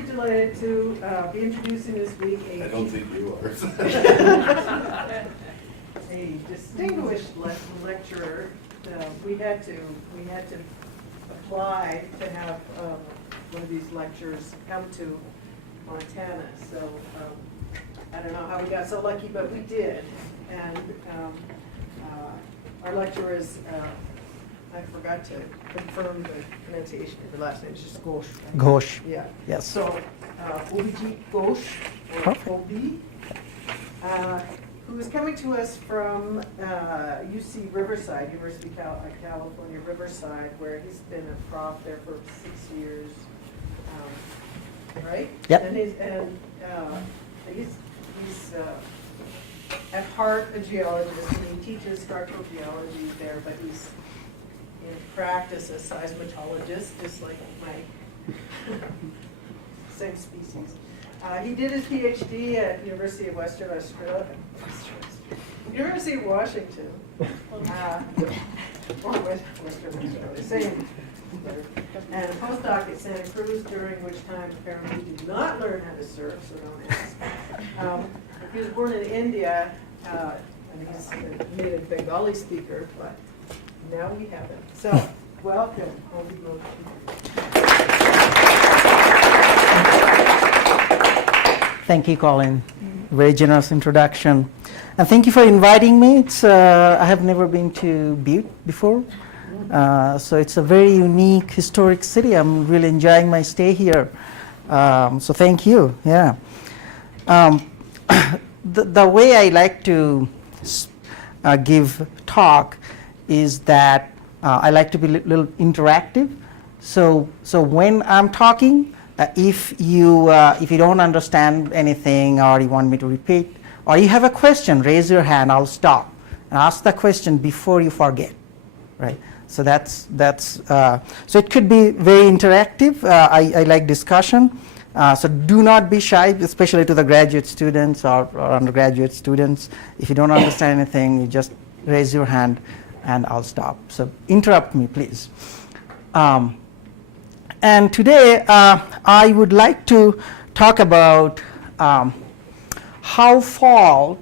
really delighted to be introducing this week I don't think you are. a distinguished lecturer. We had to apply to have one of these lecturers come to Montana. So I don't know how we got so lucky, but we did. And our lecturer is, I forgot to confirm the pronunciation of her last name. It's just Ghosh. Ghosh. Yeah. Yes. So Abhijit Ghosh, or Perfect. Obi, who is coming to us from UC Riverside, University of California, Riverside, where he's been a prof there for 6 years. Right? Yep. And he's at heart a geologist, and he teaches structural geology there, but he's in practice a seismologist, just like Mike. Same species. He did his PhD at University of Western Australia, University of Washington, or Western Australia, same. And a postdoc at Santa Cruz, during which time apparently he did not learn how to surf, so don't ask. He was born in India, and he's a native Bengali speaker, but now we have him. So, welcome. Thank you, Colin. Very generous introduction. And thank you for inviting me. I have never been to Butte before. So it's a very unique historic city. I'm really enjoying my stay here. So thank you. Yeah. The way I like to give talk is that I like to be a little interactive. So when I'm talking, if you don't understand anything, or you want me to repeat, or you have a question, raise your hand. I'll stop and ask the question before you forget, right? So so it could be very interactive. I like discussion. So do not be shy, especially to the graduate students or undergraduate students. If you don't understand anything, you just raise your hand and I'll stop. So interrupt me, please. And today I would like to talk about how fault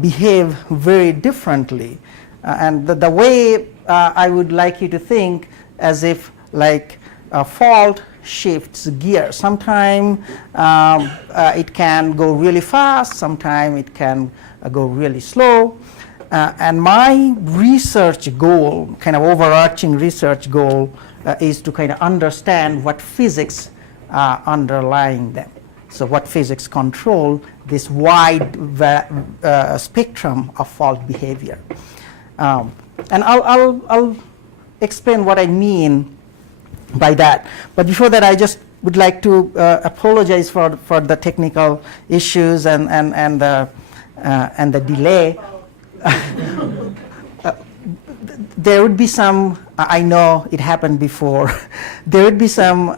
behave very differently. And the way I would like you to think as if like a fault shifts gear. Sometimes it can go really fast, sometimes it can go really slow. And my research goal, kind of overarching research goal, is to kind of understand what physics underlying them. So what physics control this wide spectrum of fault behavior. And I'll explain what I mean by that. But before that, I just would like to apologize for the technical issues and the delay. There would be some, I know it happened before, there would be some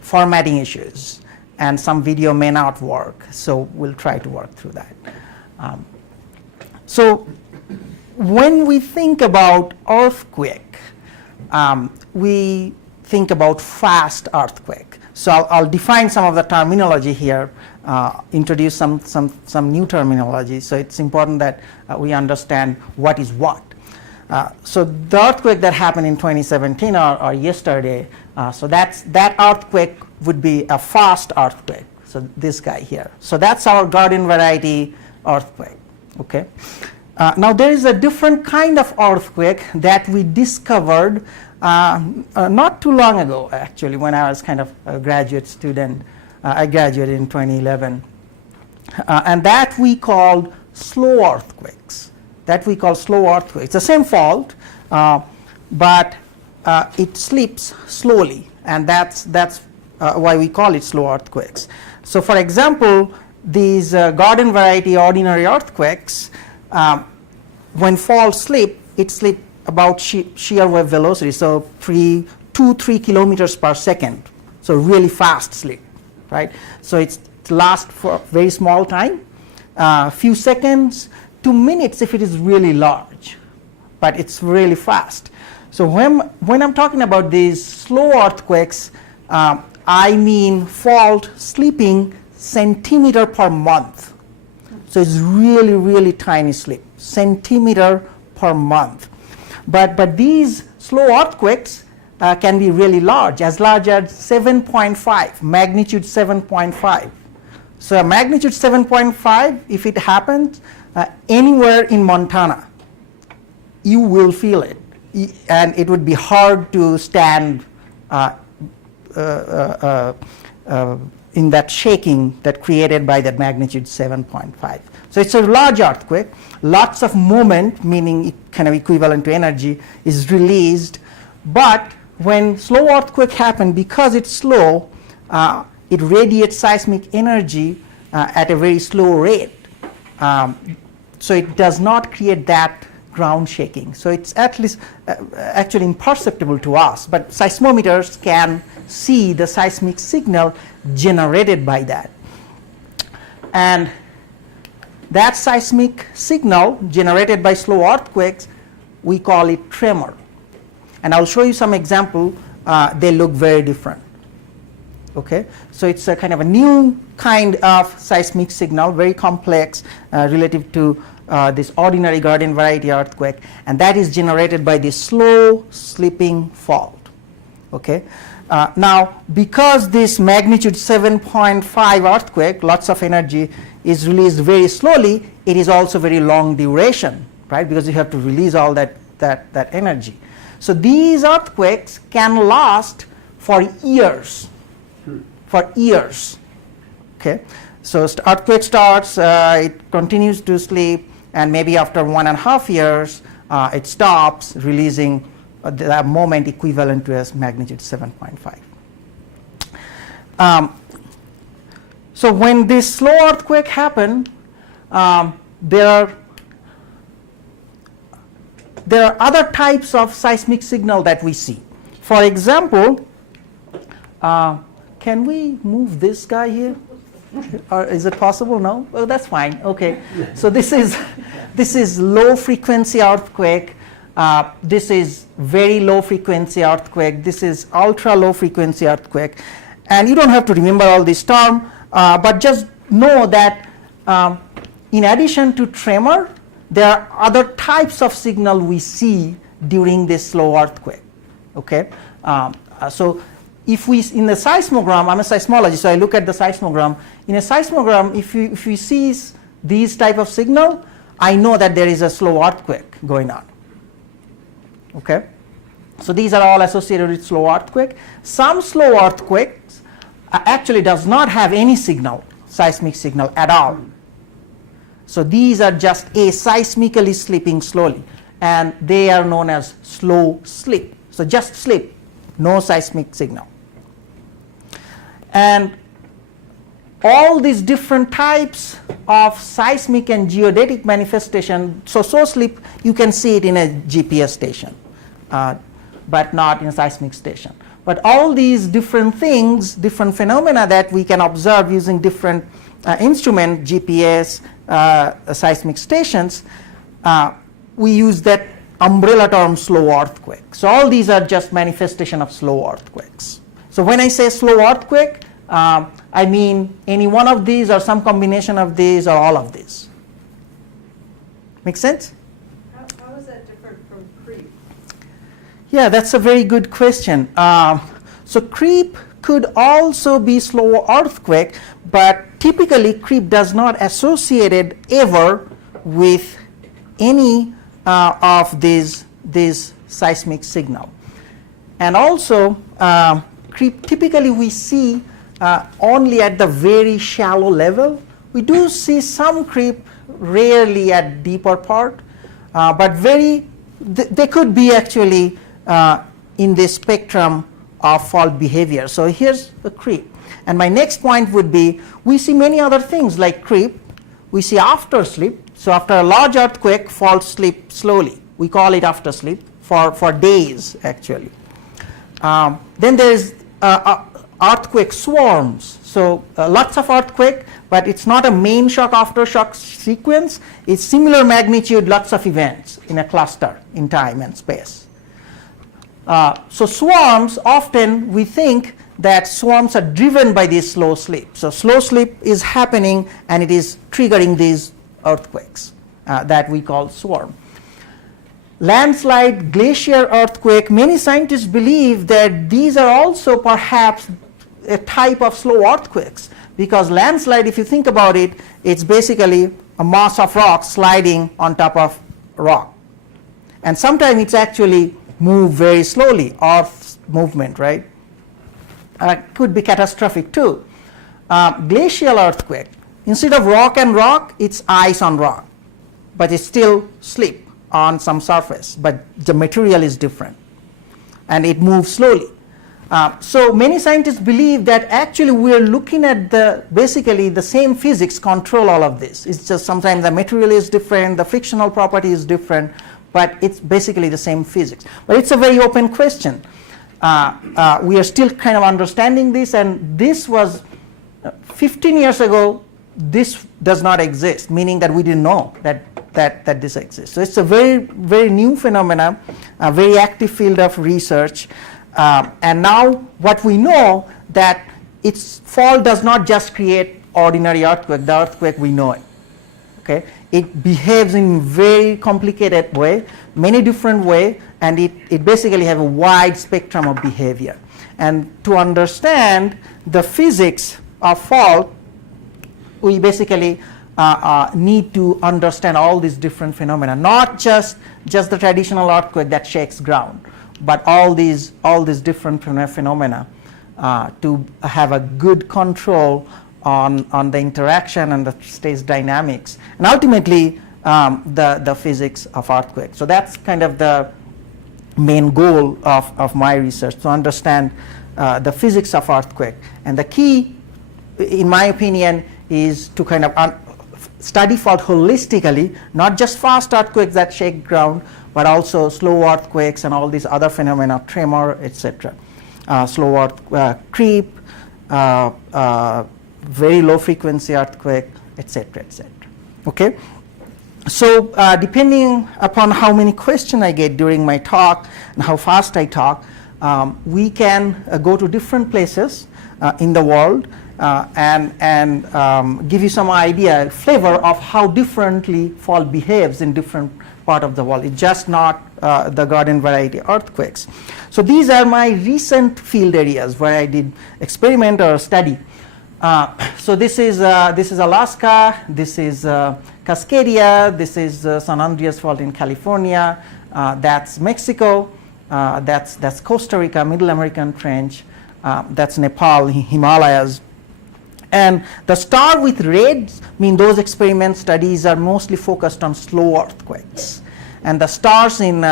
formatting issues, and some video may not work, so we'll try to work through that. So when we think about earthquake, we think about fast earthquake. So I'll define some of the terminology here, introduce some new terminology. So it's important that we understand what is what. So the earthquake that happened in 2017 or yesterday, so that earthquake would be a fast earthquake. So this guy here. So that's our garden variety earthquake. Okay. Now there is a different kind of earthquake that we discovered not too long ago, actually, when I was kind of a graduate student. I graduated in 2011. And that we called slow earthquakes. It's the same fault, but it slips slowly, and that's why we call it slow earthquakes. So for example, these garden variety ordinary earthquakes, when faults slip, it slips about shear wave velocity, so 2-3 kilometers per second, so really fast slip, right? So it lasts for a very small time, few seconds to minutes if it is really large, but it's really fast. So when I'm talking about these slow earthquakes, I mean fault slipping centimeter per month. So it's really, really tiny slip, centimeter per month. But these slow earthquakes can be really large as 7.5, magnitude 7.5. So a magnitude 7.5, if it happens anywhere in Montana, you will feel it. And it would be hard to stand in that shaking that created by that magnitude 7.5. So it's a large earthquake. Lots of moment, meaning kind of equivalent to energy, is released. But when slow earthquake happen, because it's slow, it radiates seismic energy at a very slow rate. So it does not create that ground shaking. So it's at least actually imperceptible to us, but seismometers can see the seismic signal generated by that. And that seismic signal generated by slow earthquakes, we call it tremor. And I'll show you some example. They look very different. Okay, so it's a kind of a new kind of seismic signal, very complex relative to this ordinary garden variety earthquake, and that is generated by this slow slipping fault. Okay, now because this magnitude 7.5 earthquake, lots of energy is released very slowly, it is also very long duration, right? Because you have to release all that energy. So these earthquakes can last for years. For years. Okay, so earthquake starts, it continues to slip, and maybe after 1.5 years, it stops, releasing the moment equivalent to a magnitude 7.5. So when this slow earthquake happen, there are other types of seismic signal that we see. For example, can we move this guy here? Or is it possible? No? Well, that's fine. Okay. So this is low frequency earthquake. This is very low frequency earthquake. This is ultra low frequency earthquake. And you don't have to remember all this term, but just know that in addition to tremor, there are other types of signal we see during this slow earthquake. Okay. So if we, in the seismogram, I'm a seismologist, so I look at the seismogram. In a seismogram, if you see these type of signal, I know that there is a slow earthquake going on. Okay, so these are all associated with slow earthquake. Some slow earthquakes actually does not have any signal, seismic signal at all. So these are just aseismically slipping slowly, and they are known as slow slip. So just slip, no seismic signal. And all these different types of seismic and geodetic manifestation, so slip, you can see it in a GPS station, but not in a seismic station. But all these different things, different phenomena that we can observe using different instrument, GPS, seismic stations, we use that umbrella term slow earthquake. So all these are just manifestation of slow earthquakes. So when I say slow earthquake, I mean any one of these or some combination of these or all of these. Make sense? How is that different from creep? Yeah, that's a very good question. So creep could also be slow earthquake, but typically creep does not associated ever with any of these seismic signal. And also creep typically we see only at the very shallow level. We do see some creep rarely at deeper part, but they could be actually in the spectrum of fault behavior. So here's a creep. And my next point would be, we see many other things like creep. We see after slip. So after a large earthquake, fault slip slowly. We call it after slip for days actually. Then there's earthquake swarms. So lots of earthquake, but it's not a main shock aftershock sequence. It's similar magnitude, lots of events in a cluster in time and space. So swarms, often we think that swarms are driven by this slow slip. So slow slip is happening and it is triggering these earthquakes that we call swarm. Landslide, glacier earthquake, many scientists believe that these are also perhaps a type of slow earthquakes, because landslide, if you think about it, it's basically a mass of rock sliding on top of rock. And sometimes it's actually move very slowly, Earth's movement, right? Could be catastrophic too. Glacial earthquake, instead of rock and rock, it's ice on rock, but it's still slip on some surface, but the material is different and it moves slowly. So many scientists believe that actually we are looking at basically the same physics control all of this. It's just sometimes the material is different, the frictional property is different, but it's basically the same physics. But it's a very open question. We are still kind of understanding this, and this was 15 years ago, this does not exist, meaning that we didn't know that this exists. So it's a very, very new phenomenon, a very active field of research. And now what we know that its fault does not just create ordinary earthquake, the earthquake we know it. Okay? It behaves in very complicated way, many different way, and it basically have a wide spectrum of behavior. And to understand the physics of fault, we basically need to understand all these different phenomena, not just the traditional earthquake that shakes ground, but all these different phenomena to have a good control on the interaction and the stage dynamics, and ultimately the physics of earthquake. So that's kind of the main goal of my research, to understand the physics of earthquake. And the key, in my opinion, is to kind of study fault holistically, not just fast earthquakes that shake ground, but also slow earthquakes and all these other phenomena, tremor, etc. Slow earth creep, very low frequency earthquake, etc., etc. Okay. So depending upon how many questions I get during my talk and how fast I talk, we can go to different places in the world and give you some idea, flavor of how differently fault behaves in different part of the world. It's just not the garden variety earthquakes. So these are my recent field areas where I did experiment or study. So this is Alaska, this is Cascadia, this is San Andreas Fault in California, that's Mexico, that's Costa Rica, Middle American Trench, that's Nepal, Himalayas. And the star with reds mean those experiment studies are mostly focused on slow earthquakes. And the stars in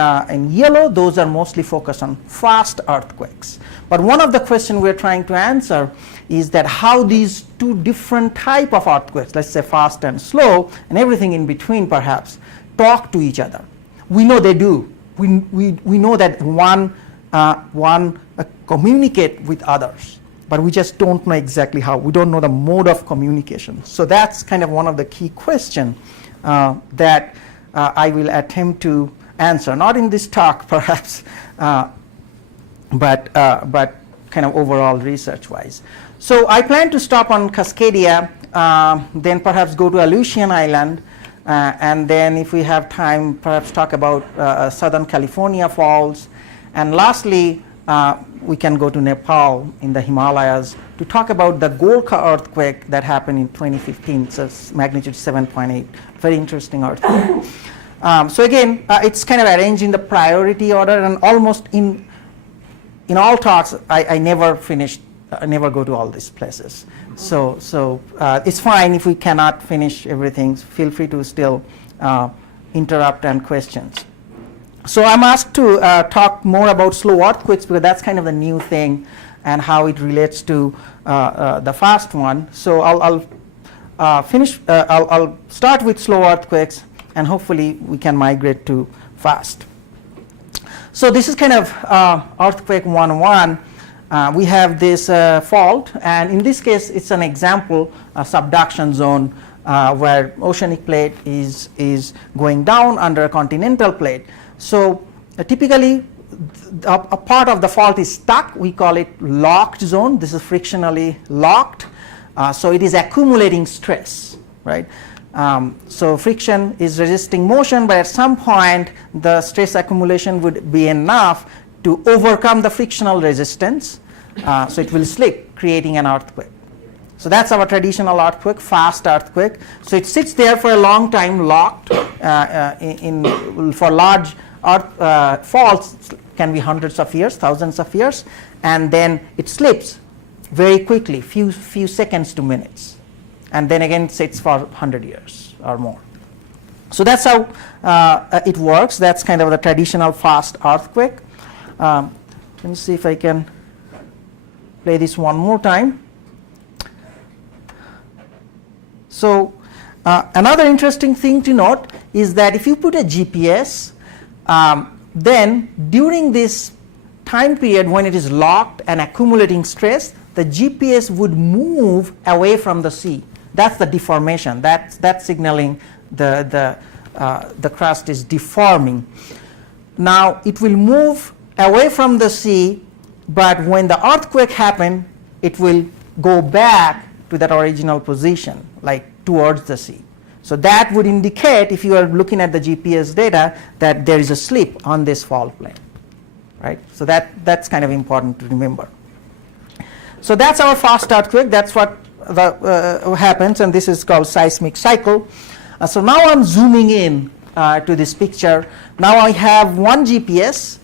yellow, those are mostly focused on fast earthquakes. But one of the questions we're trying to answer is that how these two different type of earthquakes, let's say fast and slow, and everything in between perhaps, talk to each other. We know they do. We know that one communicate with others, but we just don't know exactly how. We don't know the mode of communication. So that's kind of one of the key questions that I will attempt to answer, not in this talk perhaps, but kind of overall research-wise. So I plan to stop on Cascadia, then perhaps go to Aleutian Island, and then if we have time, perhaps talk about Southern California faults, and lastly, we can go to Nepal in the Himalayas to talk about the Gorkha earthquake that happened in 2015. It's magnitude 7.8, very interesting earthquake. So again, it's kind of arranged in the priority order, and almost in all talks, I never finished, I never go to all these places. So it's fine if we cannot finish everything. Feel free to still interrupt and questions. So I'm asked to talk more about slow earthquakes because that's kind of the new thing and how it relates to the fast one. So I'll start with slow earthquakes, and hopefully we can migrate to fast. So this is kind of earthquake 101. We have this fault, and in this case it's an example, a subduction zone where oceanic plate is going down under a continental plate. So typically a part of the fault is stuck. We call it locked zone. This is frictionally locked. So it is accumulating stress, right? So friction is resisting motion, but at some point the stress accumulation would be enough to overcome the frictional resistance. So it will slip, creating an earthquake. So that's our traditional earthquake, fast earthquake. So it sits there for a long time locked. For large earth faults, it can be hundreds of years, thousands of years, and then it slips very quickly, few seconds to minutes, and then again sits for 100 years or more. So that's how it works. That's kind of the traditional fast earthquake. Let me see if I can play this one more time. So another interesting thing to note is that if you put a GPS, then during this time period when it is locked and accumulating stress, the GPS would move away from the sea. That's the deformation. That's signaling the crust is deforming. Now it will move away from the sea, but when the earthquake happens, it will go back to that original position, like towards the sea. So that would indicate, if you are looking at the GPS data, that there is a slip on this fault plane, right? So that's kind of important to remember. So that's our fast earthquake. That's what happens, and this is called seismic cycle. So now I'm zooming in to this picture. Now I have one GPS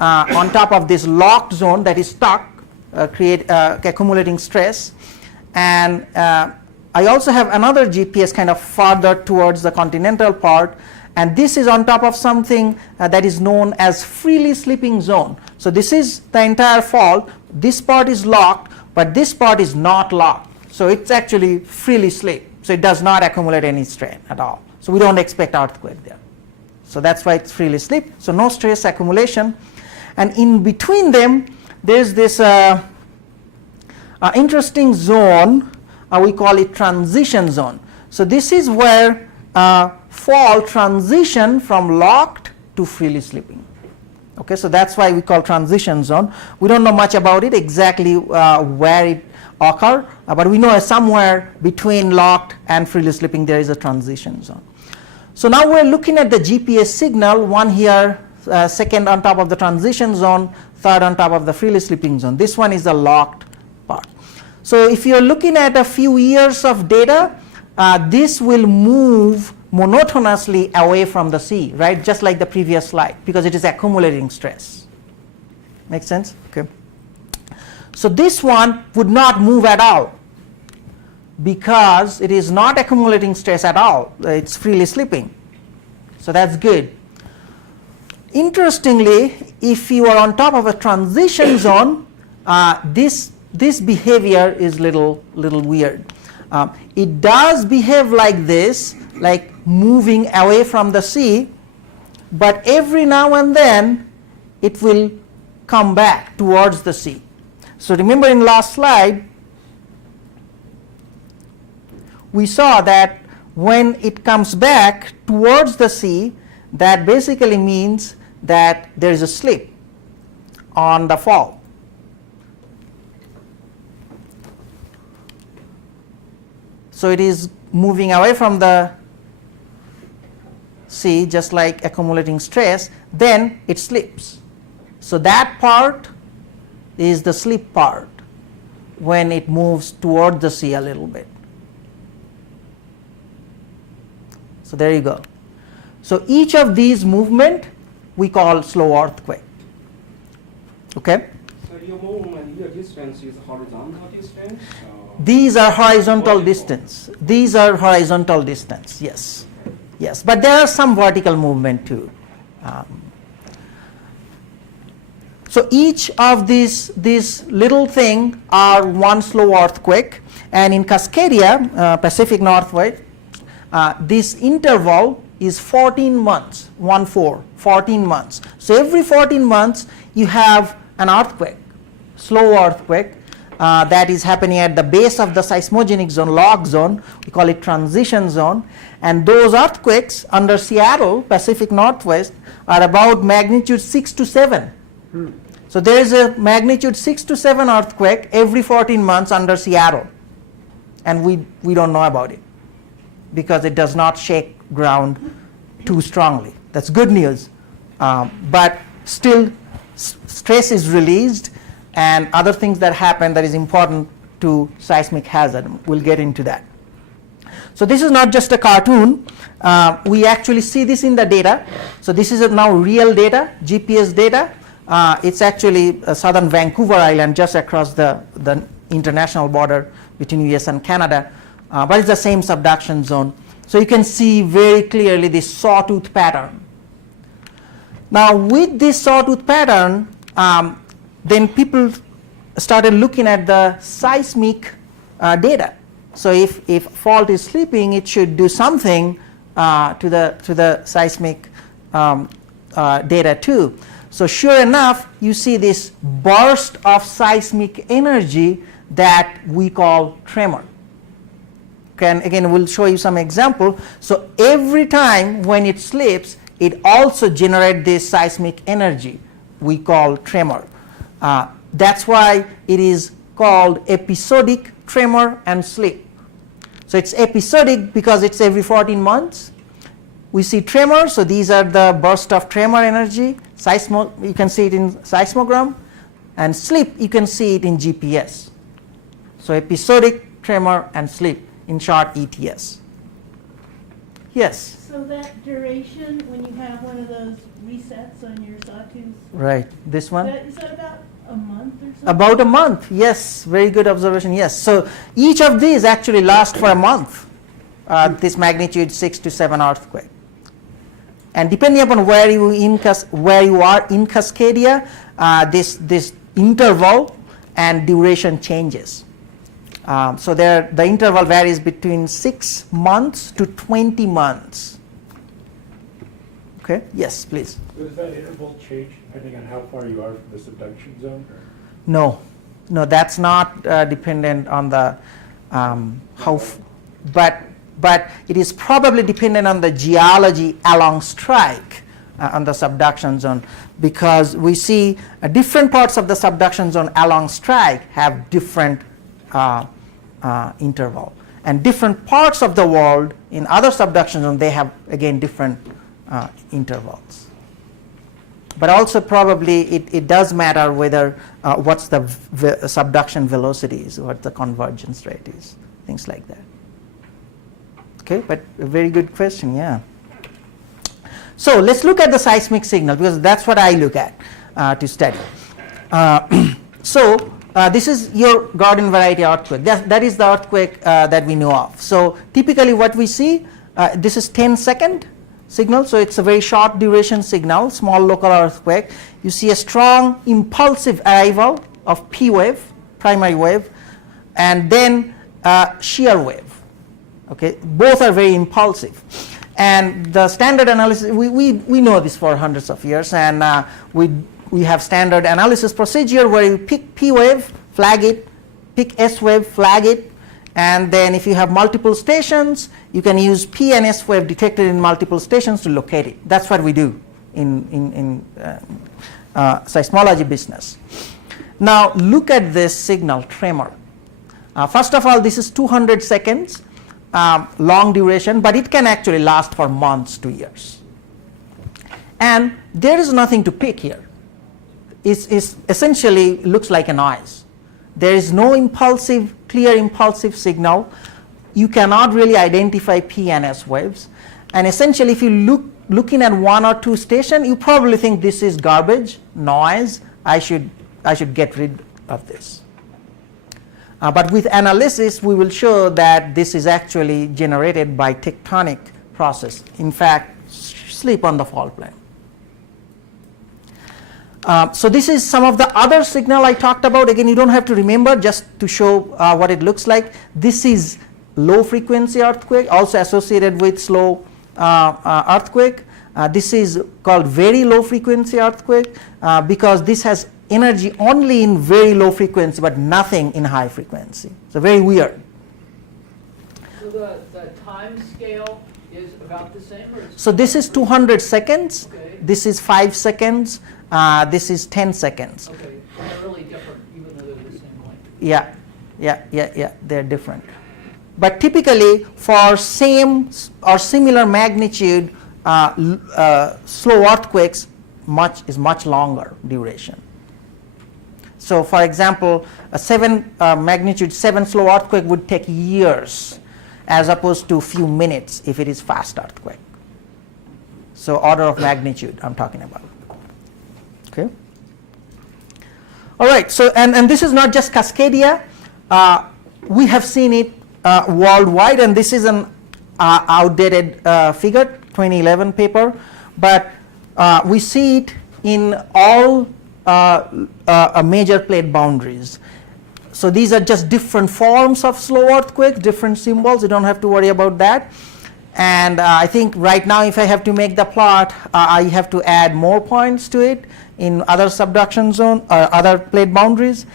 on top of this locked zone that is stuck, accumulating stress, and I also have another GPS kind of farther towards the continental part, and this is on top of something that is known as freely slipping zone. So this is the entire fault. This part is locked, but this part is not locked. So it's actually freely slip. So it does not accumulate any strain at all. So we don't expect earthquake there. So that's why it's freely slip. So no stress accumulation. And in between them, there's this interesting zone. We call it transition zone. So this is where fault transition from locked to freely slipping. Okay, so that's why we call transition zone. We don't know much about it exactly where it occurs, but we know somewhere between locked and freely slipping there is a transition zone. So now we're looking at the GPS signal, one here, second on top of the transition zone, third on top of the freely slipping zone. This one is the locked part. So if you're looking at a few years of data, this will move monotonously away from the sea, right? Just like the previous slide, because it is accumulating stress. Make sense? Okay. So this one would not move at all because it is not accumulating stress at all. It's freely slipping. So that's good. Interestingly, if you are on top of a transition zone, this behavior is little weird. It does behave like this, like moving away from the sea, but every now and then it will come back towards the sea. So remember in last slide, we saw that when it comes back towards the sea, that basically means that there is a slip on the fault. So it is moving away from the sea, just like accumulating stress, then it slips. So that part is the slip part when it moves toward the sea a little bit. So there you go. So each of these movement we call slow earthquake. Okay? So your movement, your distance is horizontal distance? These are horizontal distance. These are horizontal distance, yes. Yes, but there are some vertical movement too. So each of these little thing are one slow earthquake, and in Cascadia, Pacific Northwest, this interval is 14 months, 14 months. So every 14 months you have an earthquake, slow earthquake, that is happening at the base of the seismogenic zone, lock zone. We call it transition zone. And those earthquakes under Seattle, Pacific Northwest, are about magnitude 6 to 7. So there is a magnitude 6 to 7 earthquake every 14 months under Seattle, and we don't know about it because it does not shake ground too strongly. That's good news, but still stress is released and other things that happen that is important to seismic hazard. We'll get into that. So this is not just a cartoon. We actually see this in the data. So this is now real data, GPS data. It's actually southern Vancouver Island, just across the international border between US and Canada, but it's the same subduction zone. So you can see very clearly this sawtooth pattern. Now with this sawtooth pattern, then people started looking at the seismic data. So if fault is slipping, it should do something to the seismic data too. So sure enough, you see this burst of seismic energy that we call tremor. Okay, and again, we'll show you some example. So every time when it slips, it also generates this seismic energy we call tremor. That's why it is called episodic tremor and slip. So it's episodic because it's every 14 months. We see tremor, so these are the burst of tremor energy. You can see it in seismogram, and slip you can see it in GPS. So episodic tremor and slip, in short ETS. Yes. So that duration when you have one of those resets on your sawtooth, Right. This one. is that about a month or something? About a month. Yes. Very good observation. Yes. So each of these actually lasts for a month. This magnitude 6 to 7 earthquake. And depending upon where you are in Cascadia, this interval and duration changes. So the interval varies between 6 months to 20 months. Okay. Yes, please. Does that interval change depending on how far you are from the subduction zone? No, that's not dependent on the but it is probably dependent on the geology along strike on the subduction zone, because we see different parts of the subduction zone along strike have different interval, and different parts of the world in other subduction zones they have again different intervals. But also probably it does matter whether what's the subduction velocities, what the convergence rate is, things like that. Okay, but a very good question, yeah. So let's look at the seismic signal, because that's what I look at to study. So this is your garden variety earthquake. That is the earthquake that we know of. So typically what we see, this is 10-second signal, so it's a very short duration signal, small local earthquake. You see a strong impulsive arrival of P wave, primary wave, and then shear wave. Okay, both are very impulsive, and the standard analysis we know this for hundreds of years, and we have standard analysis procedure where you pick P wave, flag it, pick S wave, flag it, and then if you have multiple stations, you can use P and S wave detected in multiple stations to locate it. That's what we do in seismology business. Now look at this signal tremor. First of all, this is 200 seconds. Long duration, but it can actually last for months to years. And there is nothing to pick here. It essentially looks like a noise. There is no clear impulsive signal. You cannot really identify P and S waves. And essentially, if you looking at one or two stations, you probably think this is garbage, noise. I should get rid of this. But with analysis, we will show that this is actually generated by tectonic process. In fact, slip on the fault plane. So this is some of the other signal I talked about. Again, you don't have to remember, just to show what it looks like. This is low frequency earthquake, also associated with slow earthquake. This is called very low frequency earthquake because this has energy only in very low frequency but nothing in high frequency. So very weird. So the time scale is about the same? Or so this is 200 seconds. Okay. This is 5 seconds. This is 10 seconds. Okay, they're really different, even though they're the same length. Yeah, they're different. But typically, for same or similar magnitude slow earthquakes, is much longer duration. So, for example, a magnitude 7 slow earthquake would take years, as opposed to a few minutes if it is fast earthquake. So, order of magnitude I'm talking about. Okay. All right. So, and this is not just Cascadia. We have seen it worldwide, and this is an outdated figure, 2011 paper, but we see it in all major plate boundaries. So these are just different forms of slow earthquake, different symbols. You don't have to worry about that. And I think right now, if I have to make the plot, I have to add more points to it in other subduction zone or other plate boundaries.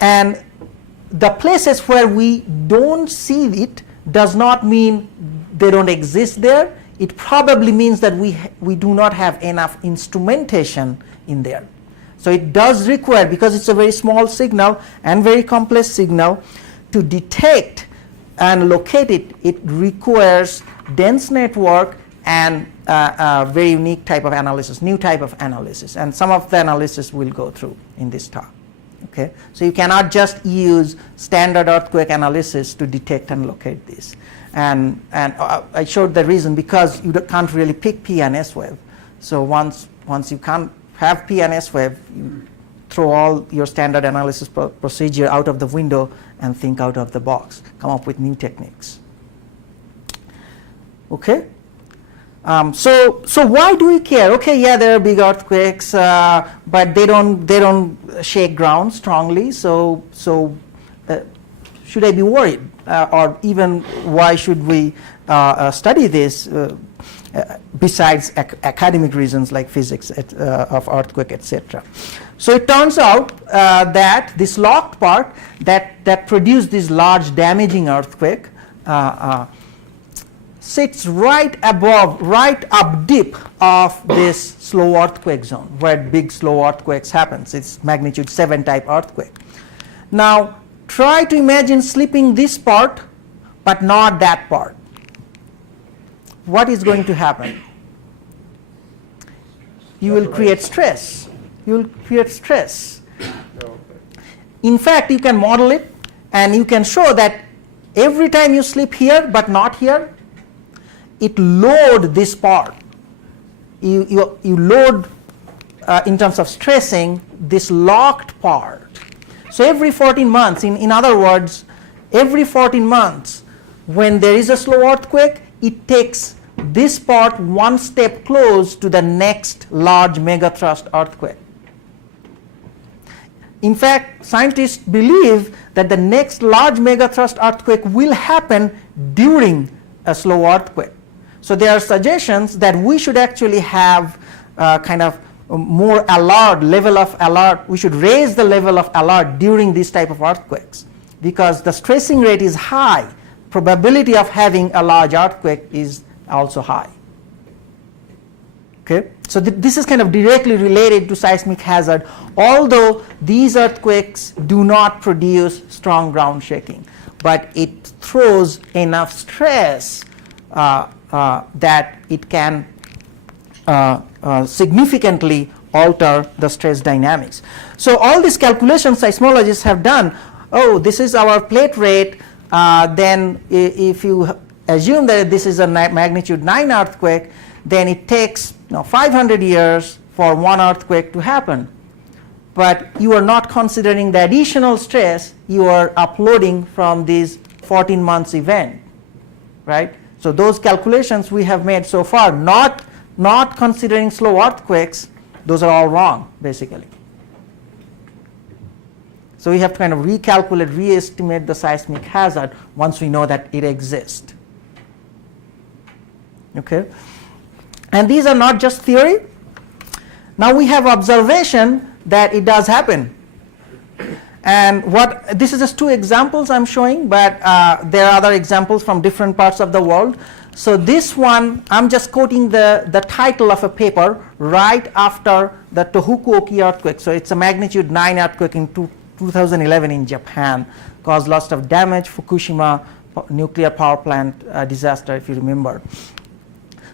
And the places where we don't see it does not mean they don't exist there. It probably means that we do not have enough instrumentation in there. So it does require, because it's a very small signal and very complex signal, to detect and locate it, it requires dense network and a very unique type of analysis, new type of analysis. And some of the analysis we'll go through in this talk. Okay? So you cannot just use standard earthquake analysis to detect and locate this. And I showed the reason, because you can't really pick P and S wave. So once you can't have P and S wave, you throw all your standard analysis procedure out of the window and think out of the box, come up with new techniques. Okay? So why do we care? Okay, yeah, there are big earthquakes, but they don't shake ground strongly. So should I be worried, or even why should we study this? Besides academic reasons like physics of earthquake, etc. So it turns out that this locked part that produced this large damaging earthquake sits right up deep of this slow earthquake zone where big slow earthquakes happens. It's magnitude 7 type earthquake. Now try to imagine slipping this part but not that part. What is going to happen? You will create stress. You will create stress. In fact, you can model it, and you can show that every time you slip here but not here, it load this part. You load in terms of stressing this locked part. So every 14 months, in other words, every 14 months, when there is a slow earthquake, it takes this part one step close to the next large megathrust earthquake. In fact, scientists believe that the next large megathrust earthquake will happen during a slow earthquake. So there are suggestions that we should actually have kind of more alert, level of alert. We should raise the level of alert during these type of earthquakes, because the stressing rate is high. Probability of having a large earthquake is also high. Okay, so this is kind of directly related to seismic hazard, although these earthquakes do not produce strong ground shaking, but it throws enough stress that it can significantly alter the stress dynamics. So all these calculations seismologists have done. Oh, this is our plate rate. Then if you assume that this is a magnitude 9 earthquake, then it takes 500 years for one earthquake to happen. But you are not considering the additional stress you are uploading from this 14 months event, right? So those calculations we have made so far, not considering slow earthquakes, those are all wrong, basically. So we have to kind of recalculate, re-estimate the seismic hazard once we know that it exists. Okay, and these are not just theory. Now we have observation that it does happen, And this is just 2 examples I'm showing, but there are other examples from different parts of the world. So this one, I'm just quoting the title of a paper right after the Tohoku Oki earthquake. So it's a magnitude 9 earthquake in 2011 in Japan, caused lots of damage, Fukushima nuclear power plant disaster, if you remember.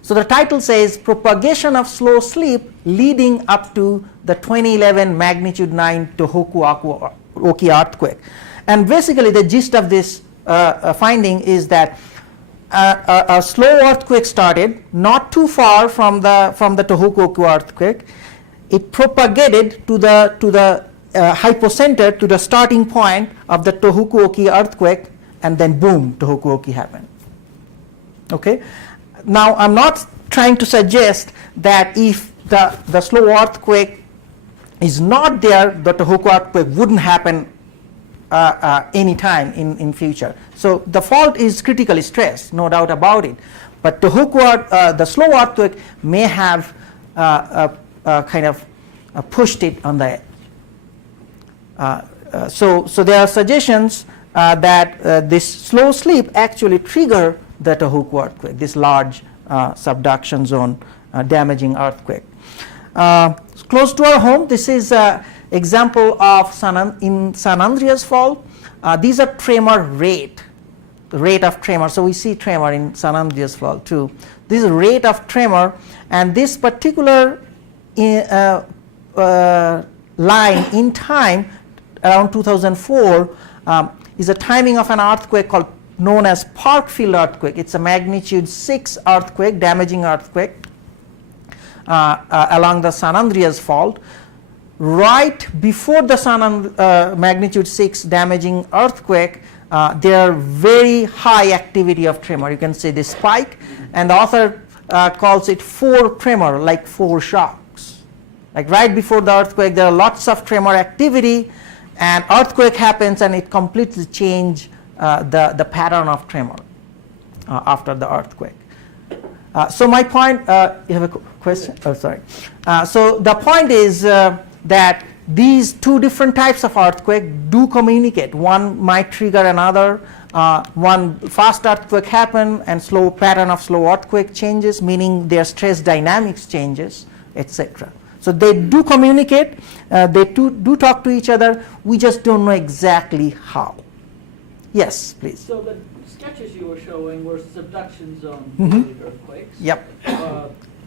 So the title says, propagation of slow sleep leading up to the 2011 magnitude 9 Tohoku Oki earthquake. And basically the gist of this finding is that a slow earthquake started not too far from the Tohoku Oki earthquake. It propagated to the hypocenter, to the starting point of the Tohoku Oki earthquake, and then boom, Tohoku Oki happened. Okay. Now, I'm not trying to suggest that if the slow earthquake is not there, the Tohoku earthquake wouldn't happen any time in future. So the fault is critically stressed, no doubt about it. But the slow earthquake may have kind of pushed it on the edge. So there are suggestions that this slow sleep actually trigger the Tohoku earthquake, this large subduction zone damaging earthquake. Close to our home, this is an example of in San Andreas Fault. These are tremor rate, the rate of tremor. So we see tremor in San Andreas Fault too. This is rate of tremor, and this particular line in time around 2004 is a timing of an earthquake known as Parkfield earthquake. It's a magnitude 6 earthquake, damaging earthquake along the San Andreas Fault. Right before the magnitude 6 damaging earthquake, there are very high activity of tremor. You can see this spike, and the author calls it 4 tremor, like 4 shocks. Like right before the earthquake, there are lots of tremor activity, and earthquake happens, and it completely changes the pattern of tremor after the earthquake. So my point, you have a question? Oh, sorry. So the point is that these 2 different types of earthquake do communicate. One might trigger another. One fast earthquake happen and slow pattern of slow earthquake changes, meaning their stress dynamics changes, etc. So they do communicate. They do talk to each other. We just don't know exactly how. Yes, please. So the sketches you were showing were subduction zone earthquakes. Yep.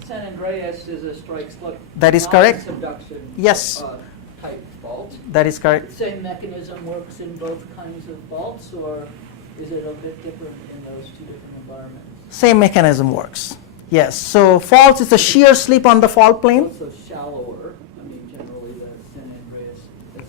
San Andreas is a strike slip. That is correct. Subduction. Yes. Type fault. That is correct. The same mechanism works in both kinds of faults, or is it a bit different in those 2 different environments? Same mechanism works. Yes. So faults is a shear slip on the fault plane. Also shallower. I mean, generally the San Andreas is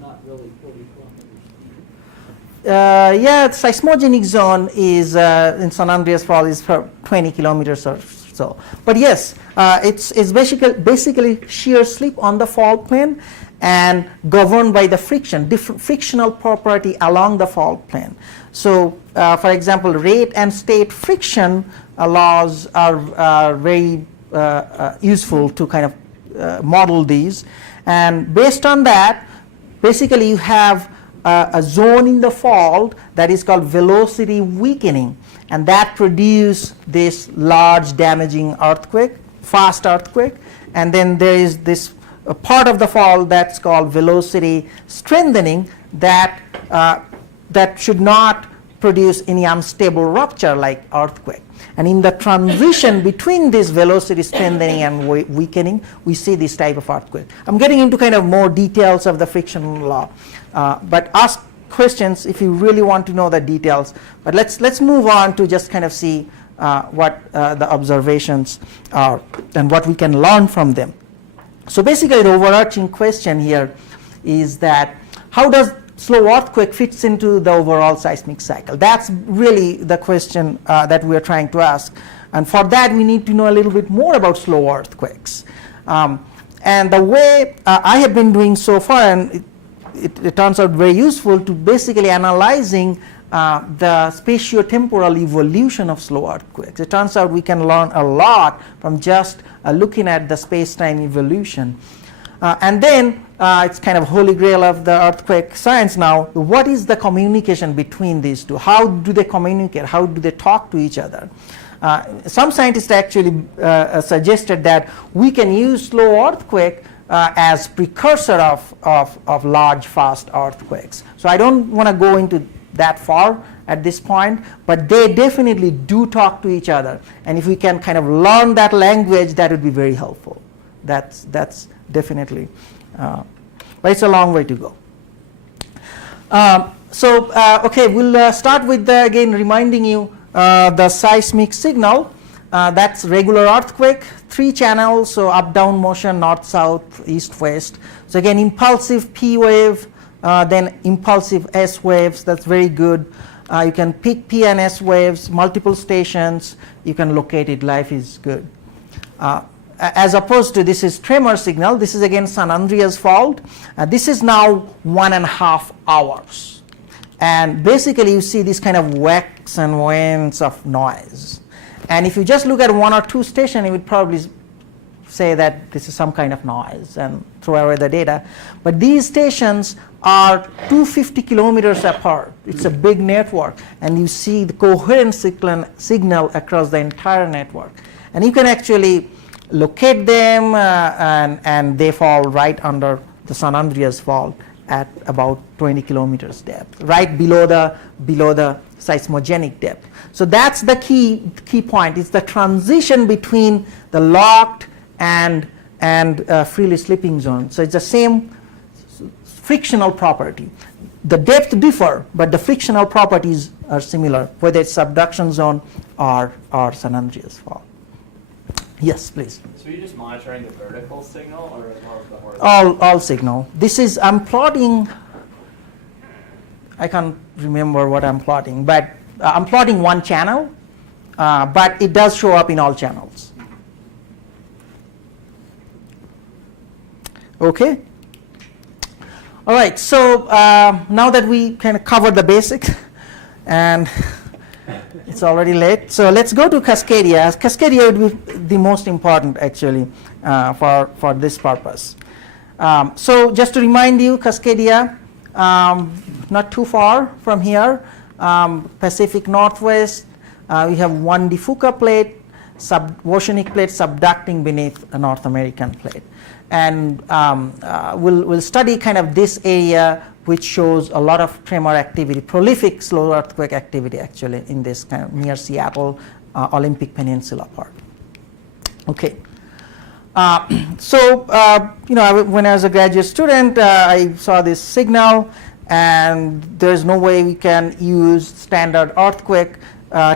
not really 40 kilometers deep. Yeah, seismogenic zone is in San Andreas Fault is for 20 kilometers or so. But yes, it's basically shear slip on the fault plane and governed by the friction, different frictional property along the fault plane. So, for example, rate and state friction laws are very useful to kind of model these. And based on that, basically you have a zone in the fault that is called velocity weakening, and that produce this large damaging earthquake, fast earthquake. And then there is this part of the fault that's called velocity strengthening that should not produce any unstable rupture like earthquake. And in the transition between this velocity strengthening and weakening, we see this type of earthquake. I'm getting into kind of more details of the friction law, but ask questions if you really want to know the details. But let's move on to just kind of see what the observations are and what we can learn from them. So basically, the overarching question here is that how does slow earthquake fits into the overall seismic cycle? That's really the question that we are trying to ask. And for that, we need to know a little bit more about slow earthquakes. And the way I have been doing so far, and it turns out very useful to basically analyzing the spatiotemporal evolution of slow earthquakes. It turns out we can learn a lot from just looking at the space-time evolution. And then it's kind of holy grail of the earthquake science now. What is the communication between these two? How do they communicate? How do they talk to each other? Some scientists actually suggested that we can use slow earthquake as precursor of large, fast earthquakes. So I don't want to go into that far at this point, but they definitely do talk to each other. And if we can kind of learn that language, that would be very helpful. That's definitely, but it's a long way to go. Okay, we'll start with again reminding you the seismic signal. That's regular earthquake, 3 channels, so up, down motion, north, south, east, west. So again, impulsive P wave, then impulsive S waves. That's very good. You can pick P and S waves, multiple stations. You can locate it. Life is good. As opposed to this is tremor signal. This is again San Andreas Fault. This is now 1.5 hours. And basically you see this kind of whacks and wanes of noise. And if you just look at 1 or 2 stations, you would probably say that this is some kind of noise and throw away the data. But these stations are 250 kilometers apart. It's a big network. And you see the coherent signal across the entire network. And you can actually locate them, and they fall right under the San Andreas Fault at about 20 kilometers depth, right below the seismogenic depth. So that's the key point. It's the transition between the locked and freely slipping zone. So it's the same frictional property. The depth differ, but the frictional properties are similar, whether it's subduction zone or San Andreas Fault. Yes, please. So you're just monitoring the vertical signal or as well as the horizontal? All signal. This is, I'm plotting, I can't remember what I'm plotting, but I'm plotting one channel, but it does show up in all channels. Okay. All right, so now that we kind of covered the basics, and it's already late, so let's go to Cascadia. Cascadia would be the most important actually for this purpose. So just to remind you, Cascadia, not too far from here, Pacific Northwest, we have one De Fuca plate, oceanic plate subducting beneath a North American plate. And we'll study kind of this area which shows a lot of tremor activity, prolific slow earthquake activity actually in this kind of near Seattle, Olympic Peninsula part. Okay. When I was a graduate student, I saw this signal, and there's no way we can use standard earthquake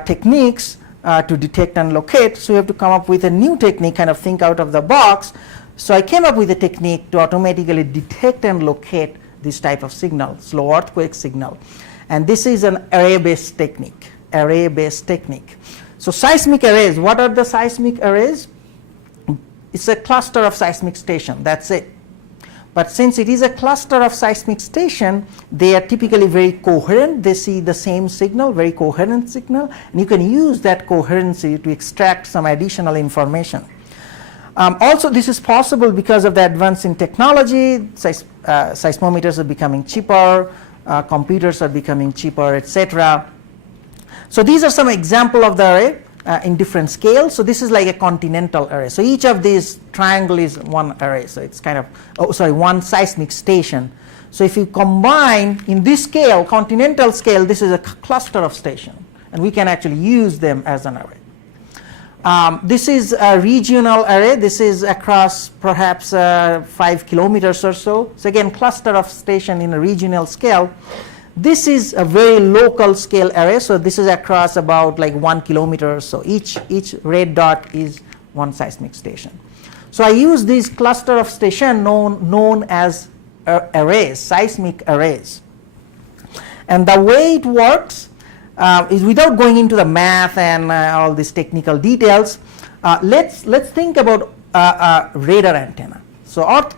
techniques to detect and locate, so we have to come up with a new technique, kind of think out of the box. So I came up with a technique to automatically detect and locate this type of signal, slow earthquake signal. And this is an array-based technique, So seismic arrays, what are the seismic arrays? It's a cluster of seismic station, that's it. But since it is a cluster of seismic station, they are typically very coherent. They see the same signal, very coherent signal, and you can use that coherency to extract some additional information. Also, this is possible because of the advance in technology. Seismometers are becoming cheaper, computers are becoming cheaper, etc. So these are some example of the array in different scales. So this is like a continental array. So each of these triangle is one array. So it's kind of, one seismic station. So if you combine in this scale, continental scale, this is a cluster of stations, and we can actually use them as an array. This is a regional array. This is across perhaps 5 kilometers or so. So again, cluster of station in a regional scale. This is a very local scale array. So this is across about like 1 kilometer. So each red dot is one seismic station. So I use these cluster of station known as arrays, seismic arrays. And the way it works is, without going into the math and all these technical details, let's think about radar antenna. So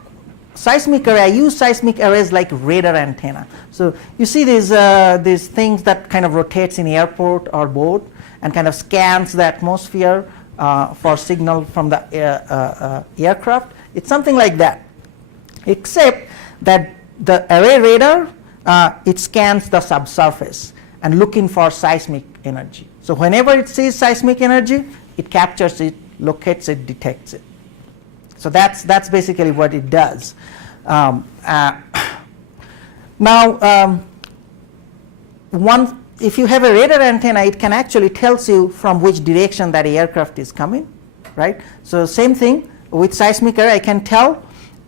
seismic array, I use seismic arrays like radar antenna. So you see these things that kind of rotates in airport or boat and kind of scans the atmosphere for signal from the aircraft. It's something like that. except that the array radar, it scans the subsurface and looking for seismic energy. So whenever it sees seismic energy, it captures it, locates it, detects it. So that's basically what it does. Now, if you have a radar antenna, it can actually tells you from which direction that aircraft is coming, right? So same thing with seismic array, I can tell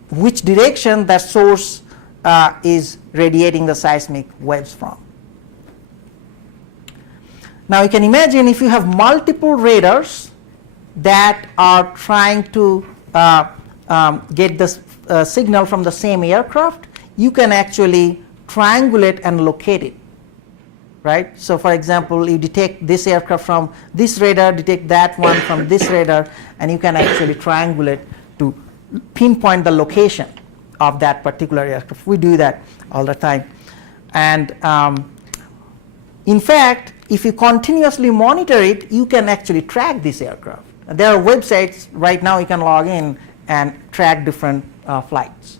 which direction the source is radiating the seismic waves from. Now you can imagine if you have multiple radars that are trying to get the signal from the same aircraft, you can actually triangulate and locate it, right? So for example, you detect this aircraft from this radar, detect that one from this radar, and you can actually triangulate to pinpoint the location of that particular aircraft. We do that all the time. And in fact, if you continuously monitor it, you can actually track this aircraft. There are websites right now you can log in and track different flights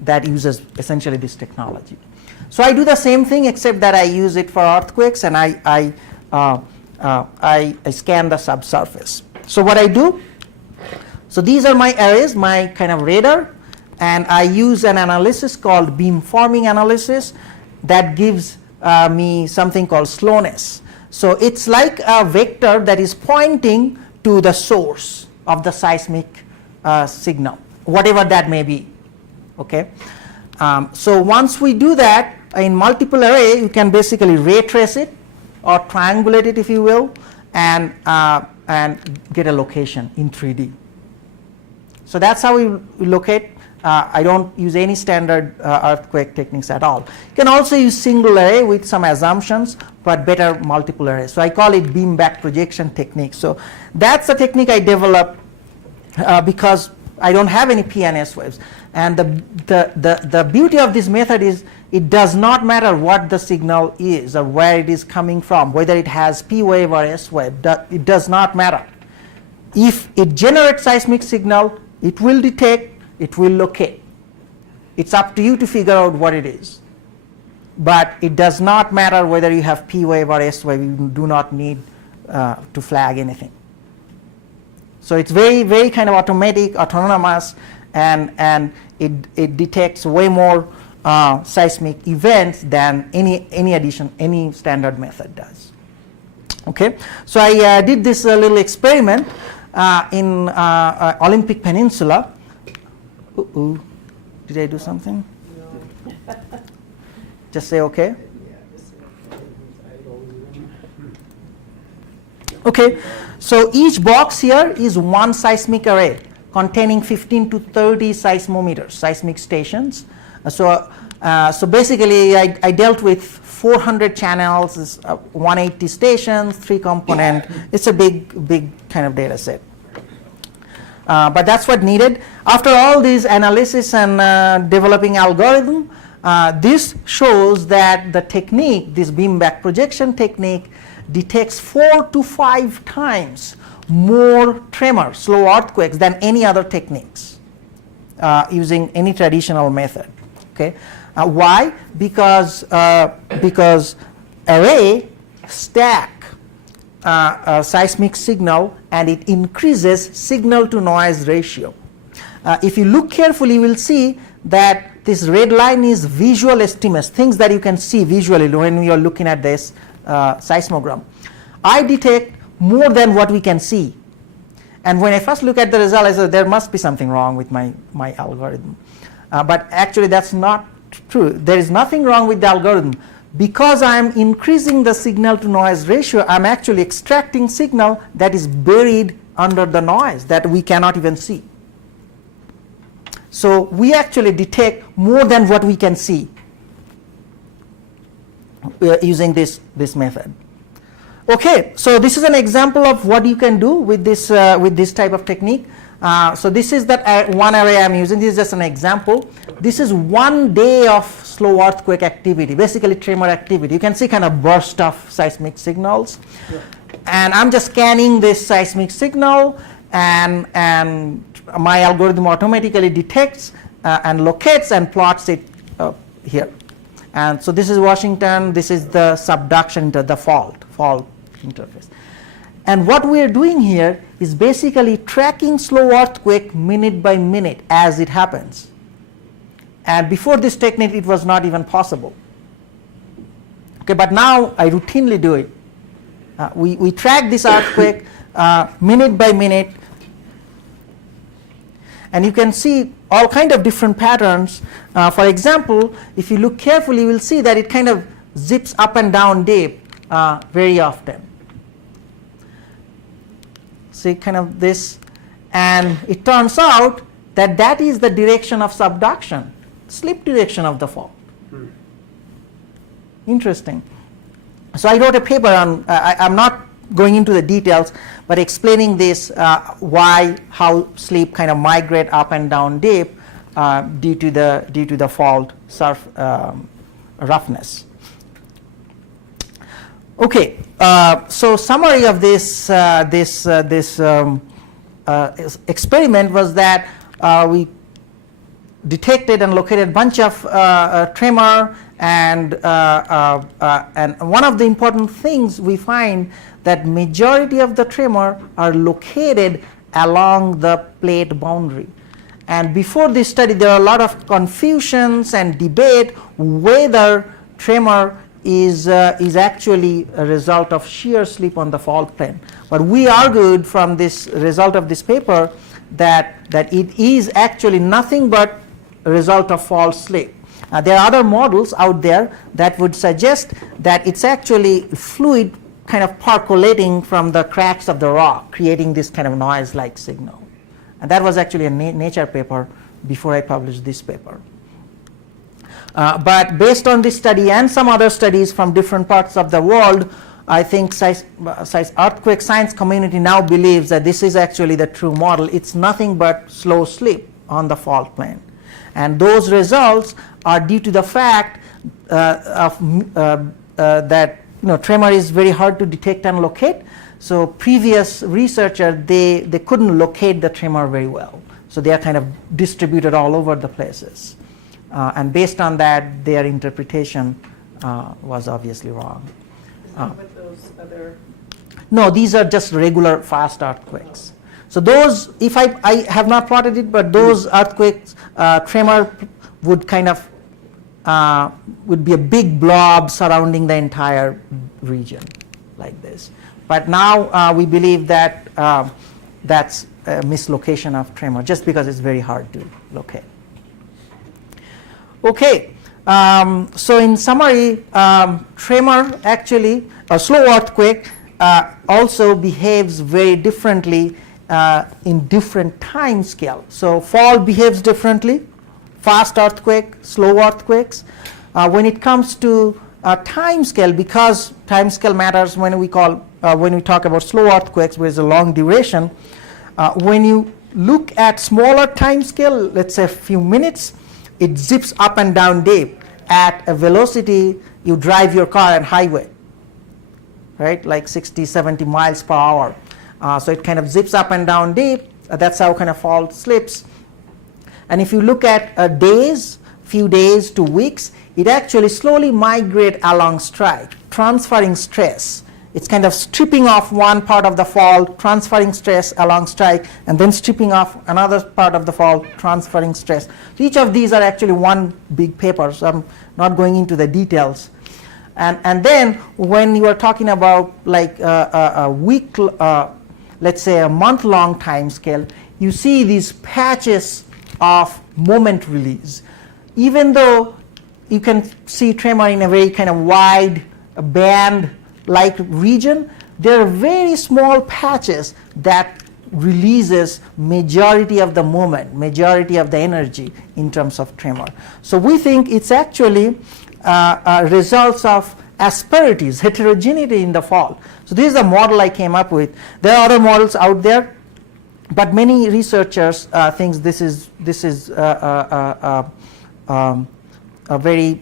that uses essentially this technology. So I do the same thing except that I use it for earthquakes, and I scan the subsurface. So what I do, so these are my arrays, my kind of radar, and I use an analysis called beamforming analysis that gives me something called slowness. So it's like a vector that is pointing to the source of the seismic signal, whatever that may be. Okay. So once we do that in multiple array, you can basically ray trace it or triangulate it, if you will, and get a location in 3D. So that's how we locate. I don't use any standard earthquake techniques at all. You can also use single array with some assumptions, but better multiple array. So I call it beam back projection technique. So that's a technique I developed because I don't have any P and S waves. And the beauty of this method is it does not matter what the signal is or where it is coming from, whether it has P wave or S wave, it does not matter. If it generates seismic signal, it will detect, it will locate. It's up to you to figure out what it is. But it does not matter whether you have P wave or S wave, you do not need to flag anything. So it's very, very kind of automatic, autonomous, and it detects way more seismic events than any standard method does. Okay, so I did this little experiment in Olympic Peninsula. Did I do something? No. Just say okay. Okay, so each box here is one seismic array containing 15 to 30 seismometers, seismic stations. So basically I dealt with 400 channels, 180 stations, 3 component. It's a big kind of data set. But that's what needed. After all this analysis and developing algorithm, this shows that the technique, this beam back projection technique, detects 4 to 5 times more tremor, slow earthquakes than any other techniques using any traditional method. Okay, why? Because array stack seismic signal and it increases signal to noise ratio. If you look carefully, you will see that this red line is visual estimates, things that you can see visually when you are looking at this seismogram. I detect more than what we can see. And when I first look at the result, I said there must be something wrong with my algorithm. But actually that's not true. There is nothing wrong with the algorithm. Because I am increasing the signal to noise ratio, I am actually extracting signal that is buried under the noise that we cannot even see. So we actually detect more than what we can see using this method. Okay, so this is an example of what you can do with this type of technique. So this is that one array I'm using. This is just an example. This is 1 day of slow earthquake activity, basically tremor activity. You can see kind of burst of seismic signals. Yeah. And I'm just scanning this seismic signal, and my algorithm automatically detects and locates and plots it here. And so this is Washington, this is the subduction, the fault interface. And what we are doing here is basically tracking slow earthquake minute by minute as it happens. And before this technique, it was not even possible. Okay, but now I routinely do it. We track this earthquake minute by minute, and you can see all kind of different patterns. For example, if you look carefully, you will see that it kind of zips up and down deep very often. See kind of this, and it turns out that that is the direction of subduction, slip direction of the fault. Interesting. So I wrote a paper on, I'm not going into the details, but explaining this, how slip kind of migrate up and down deep due to the fault roughness. Okay, so summary of this experiment was that we detected and located a bunch of tremor, and one of the important things we find that majority of the tremor are located along the plate boundary. And before this study, there are a lot of confusions and debate whether tremor is actually a result of shear slip on the fault plane. But we argued from this result of this paper that it is actually nothing but a result of fault slip. There are other models out there that would suggest that it's actually fluid kind of percolating from the cracks of the rock, creating this kind of noise-like signal. And that was actually a Nature paper before I published this paper. But based on this study and some other studies from different parts of the world, I think earthquake science community now believes that this is actually the true model. It's nothing but slow slip on the fault plane. And those results are due to the fact that tremor is very hard to detect and locate. So previous researchers, they couldn't locate the tremor very well. So they are kind of distributed all over the places. And based on that, their interpretation was obviously wrong. With those other. No, these are just regular fast earthquakes. So those, if I have not plotted it, but those earthquakes, tremor would kind of, would be a big blob surrounding the entire region like this. But now we believe that that's a mislocation of tremor just because it's very hard to locate. Okay, so in summary, tremor actually, a slow earthquake also behaves very differently in different time scale. So fault behaves differently, fast earthquake, slow earthquakes. When it comes to time scale, because time scale matters when we talk about slow earthquakes, where it's a long duration. When you look at smaller time scale, let's say a few minutes, it zips up and down deep at a velocity you drive your car on highway, right? Like 60, 70 miles per hour. So it kind of zips up and down deep. That's how kind of fault slips. And if you look at days, few days to weeks, it actually slowly migrates along strike, transferring stress. It's kind of stripping off one part of the fault, transferring stress along strike, and then stripping off another part of the fault, transferring stress. So each of these are actually one big paper, so I'm not going into the details. And then when you are talking about like a week, let's say a month-long time scale, you see these patches of moment release. Even though you can see tremor in a very kind of wide band-like region, there are very small patches that releases majority of the moment, majority of the energy in terms of tremor. So we think it's actually results of asperities, heterogeneity in the fault. So this is the model I came up with. There are other models out there, but many researchers think this is a very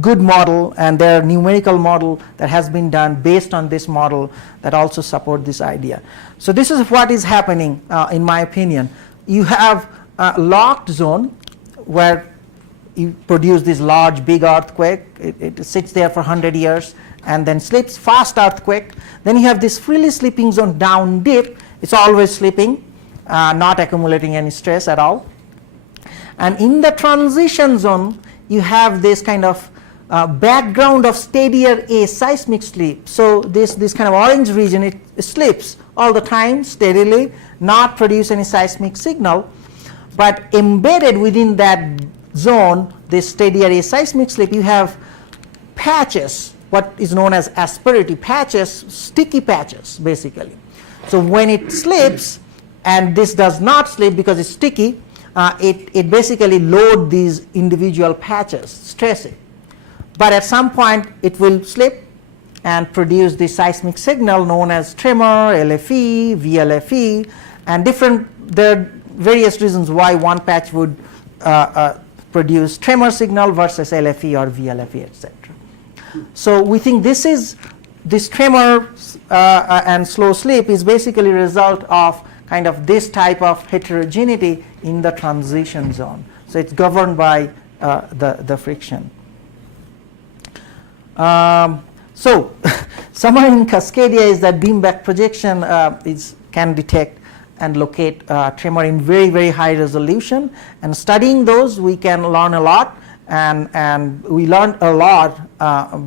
good model, and there are numerical model that has been done based on this model that also support this idea. So this is what is happening in my opinion. You have a locked zone where you produce this large, big earthquake. It sits there for 100 years and then slips, fast earthquake. Then you have this freely slipping zone down deep. It's always slipping, not accumulating any stress at all. And in the transition zone, you have this kind of background of steadier seismic slip. So this kind of orange region, it slips all the time steadily, not produce any seismic signal. But embedded within that zone, this steadier seismic slip, you have patches, what is known as asperity patches, sticky patches basically. So when it slips, and this does not slip because it's sticky, it basically loads these individual patches, stress it. But at some point it will slip and produce the seismic signal known as tremor, LFE, VLFE, and there are various reasons why one patch would produce tremor signal versus LFE or VLFE, etc. So we think this tremor and slow slip is basically a result of kind of this type of heterogeneity in the transition zone. So it's governed by the friction. So summary in Cascadia is that beam back projection can detect and locate tremor in very, very high resolution. And studying those, we can learn a lot. And we learned a lot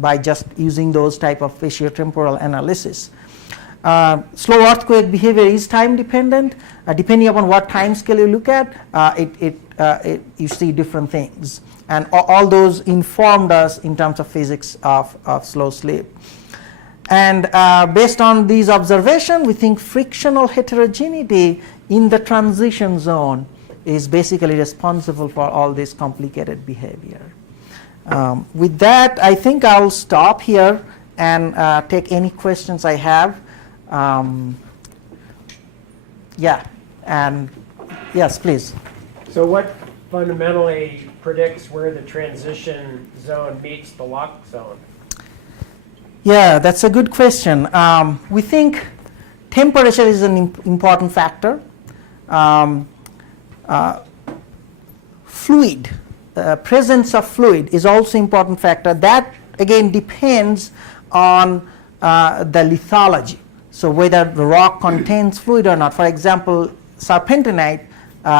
by just using those type of spatiotemporal analysis. Slow earthquake behavior is time dependent. Depending upon what time scale you look at, you see different things. And all those informed us in terms of physics of slow slip. And based on these observations, we think frictional heterogeneity in the transition zone is basically responsible for all this complicated behavior. With that, I think I'll stop here and take any questions I have. Yeah, and yes, please. So what fundamentally predicts where the transition zone meets the lock zone? Yeah, that's a good question. We think temperature is an important factor. Fluid, presence of fluid is also important factor. That again depends on the lithology. So whether the rock contains fluid or not. For example, serpentinite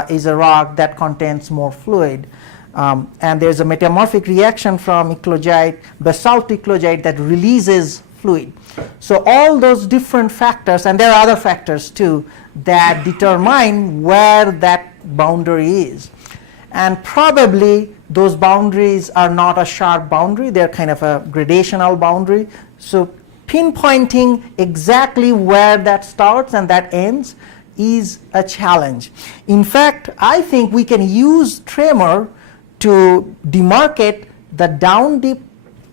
is a rock that contains more fluid. And there's a metamorphic reaction from eclogite, basalt eclogite, that releases fluid. So all those different factors, and there are other factors too, that determine where that boundary is. And probably those boundaries are not a sharp boundary, they're kind of a gradational boundary. So pinpointing exactly where that starts and that ends is a challenge. In fact, I think we can use tremor to demarcate the down deep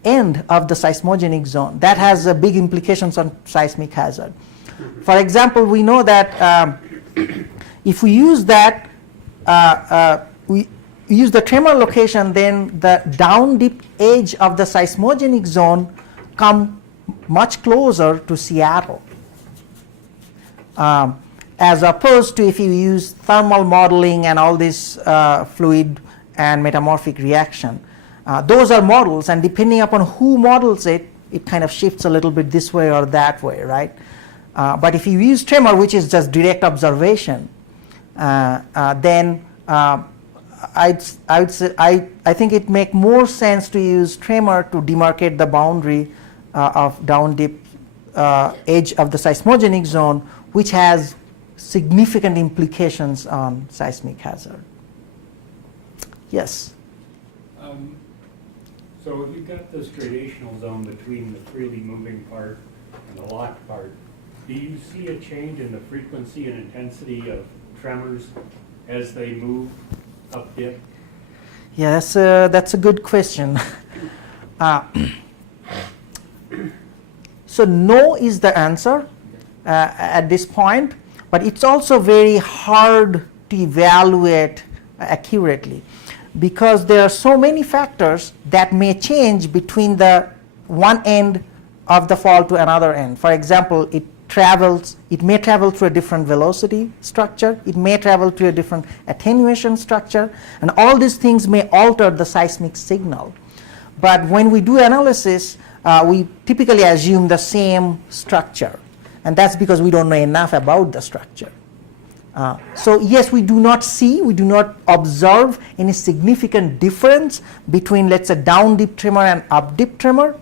end of the seismogenic zone. That has big implications on seismic hazard. For example, we know that if we use that, we use the tremor location, then the down deep edge of the seismogenic zone come much closer to Seattle. As opposed to if you use thermal modeling and all this fluid and metamorphic reaction. Those are models, and depending upon who models it, it kind of shifts a little bit this way or that way, right? But if you use tremor, which is just direct observation, then I think it makes more sense to use tremor to demarcate the boundary of down deep edge of the seismogenic zone, which has significant implications on seismic hazard. Yes? So if you've got this gradational zone between the freely moving part and the locked part, do you see a change in the frequency and intensity of tremors as they move up dip? Yeah, that's a good question. So no is the answer at this point, but it's also very hard to evaluate accurately, because there are so many factors that may change between the one end of the fall to another end. For example, travels, it may travel through a different velocity structure, it may travel to a different attenuation structure, and all these things may alter the seismic signal. But when we do analysis, we typically assume the same structure, and that's because we don't know enough about the structure. So yes, we do not observe any significant difference between, let's say, down dip tremor and up dip tremor,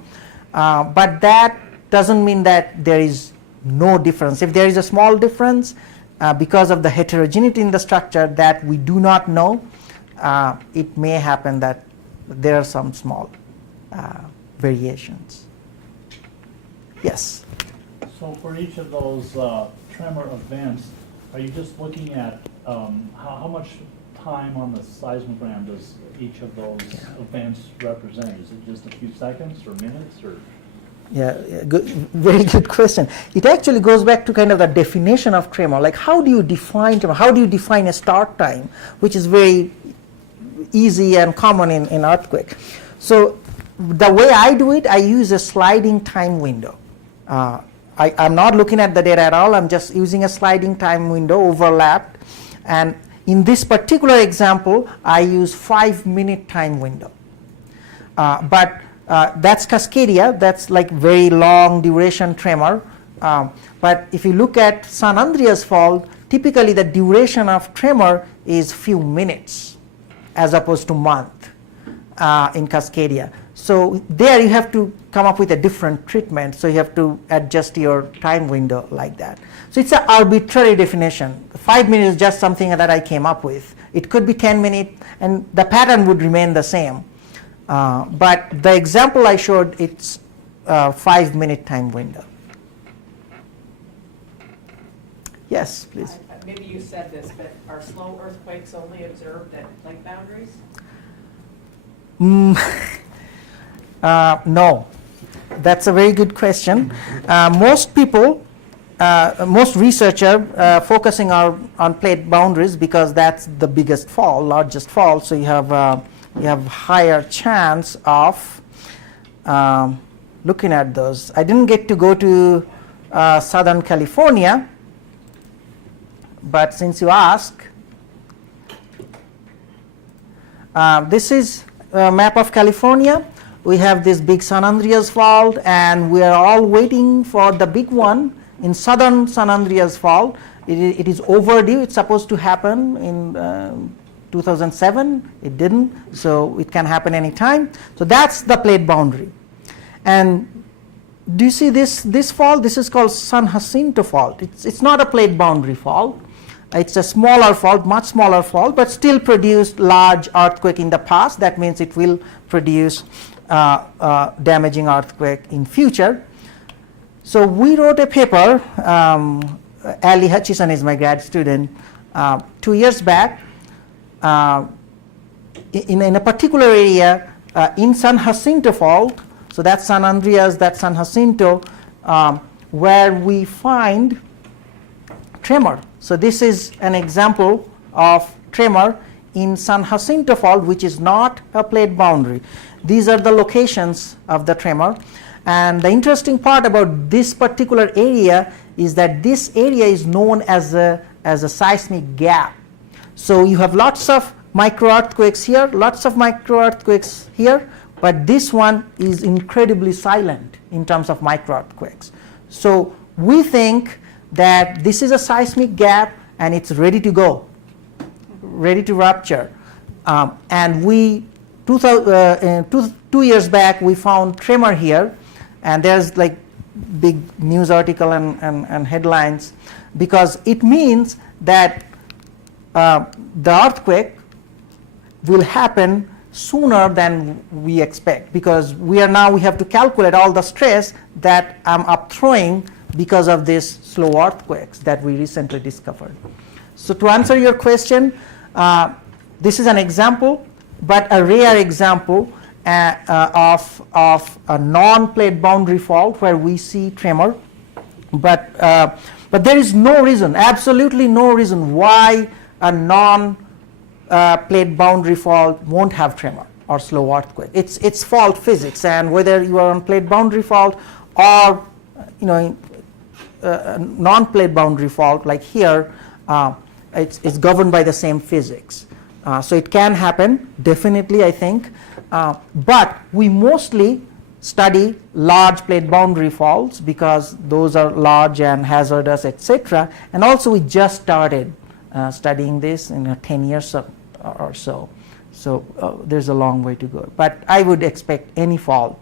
but that doesn't mean that there is no difference. If there is a small difference because of the heterogeneity in the structure that we do not know, it may happen that there are some small variations. Yes? So for each of those tremor events, are you just looking at how much time on the seismogram does each of those events represent? Is it just a few seconds or minutes or? Yeah, good, very good question. It actually goes back to kind of the definition of tremor. Like, how do you define tremor? How do you define a start time, which is very easy and common in earthquake. So the way I do it, I use a sliding time window. I'm not looking at the data at all. I'm just using a sliding time window overlapped. And in this particular example, I use 5-minute time window. But that's Cascadia. That's like very long duration tremor. But if you look at San Andreas Fault, typically the duration of tremor is few minutes as opposed to month in Cascadia. So there you have to come up with a different treatment. So you have to adjust your time window like that. So it's an arbitrary definition. 5 minutes is just something that I came up with. It could be 10 minutes, and the pattern would remain the same. But the example I showed, it's a 5-minute time window. Yes, please. Maybe you said this, but are slow earthquakes only observed at plate boundaries? No, that's a very good question. Most people, most researchers focusing on plate boundaries because that's the biggest fall, largest fall. So you have higher chance of looking at those. I didn't get to go to Southern California, but since you ask, this is a map of California. We have this big San Andreas Fault, and we are all waiting for the big one in southern San Andreas Fault. It is overdue. It's supposed to happen in 2007. It didn't, so it can happen anytime. So that's the plate boundary. And do you see this fault? This is called San Jacinto Fault. It's not a plate boundary fault. It's a smaller fault, much smaller fault, but still produced large earthquake in the past. That means it will produce damaging earthquake in future. So we wrote a paper. Ali Hutchison is my grad student. 2 years back, in a particular area in San Jacinto Fault. So that's San Andreas, that's San Jacinto, where we find tremor. So this is an example of tremor in San Jacinto Fault, which is not a plate boundary. These are the locations of the tremor. And the interesting part about this particular area is that this area is known as a seismic gap. So you have lots of micro earthquakes here, lots of micro earthquakes here, but this one is incredibly silent in terms of micro earthquakes. So we think that this is a seismic gap and it's ready to go, ready to rupture. And we, 2 years back, we found tremor here, and there's like big news article and headlines, because it means that the earthquake will happen sooner than we expect, because we have to calculate all the stress that I'm upthrowing because of these slow earthquakes that we recently discovered. So to answer your question, this is an example, but a rare example of a non-plate boundary fault where we see tremor. But there is no reason, absolutely no reason why a non-plate boundary fault won't have tremor or slow earthquake. It's fault physics, and whether you are on plate boundary fault or non-plate boundary fault, like here, it's governed by the same physics. So it can happen, definitely, I think. But we mostly study large plate boundary faults because those are large and hazardous, etc. And also we just started studying this in 10 years or so. So there's a long way to go. But I would expect any fault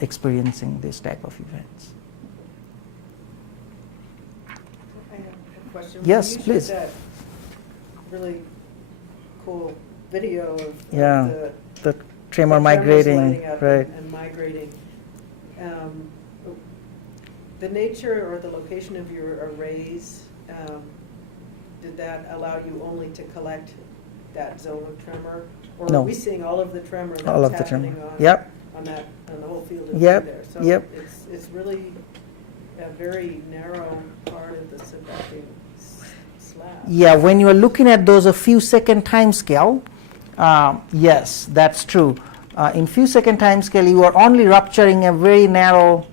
experiencing this type of events. I have a question. Yes, You showed please. that really cool video of Yeah, the the tremor tremors migrating, lighting up right. and migrating. The nature or the location of your arrays, did that allow you only to collect that zone of tremor? Or No. are we seeing all of the tremor All of that's the tremor. happening Yep. on the whole field of view Yep, there? So yep. it's really a very narrow part of the subducting slab. Yeah, when you are looking at those a few second time scale, yes, that's true. In few second time scale, you are only rupturing a very narrow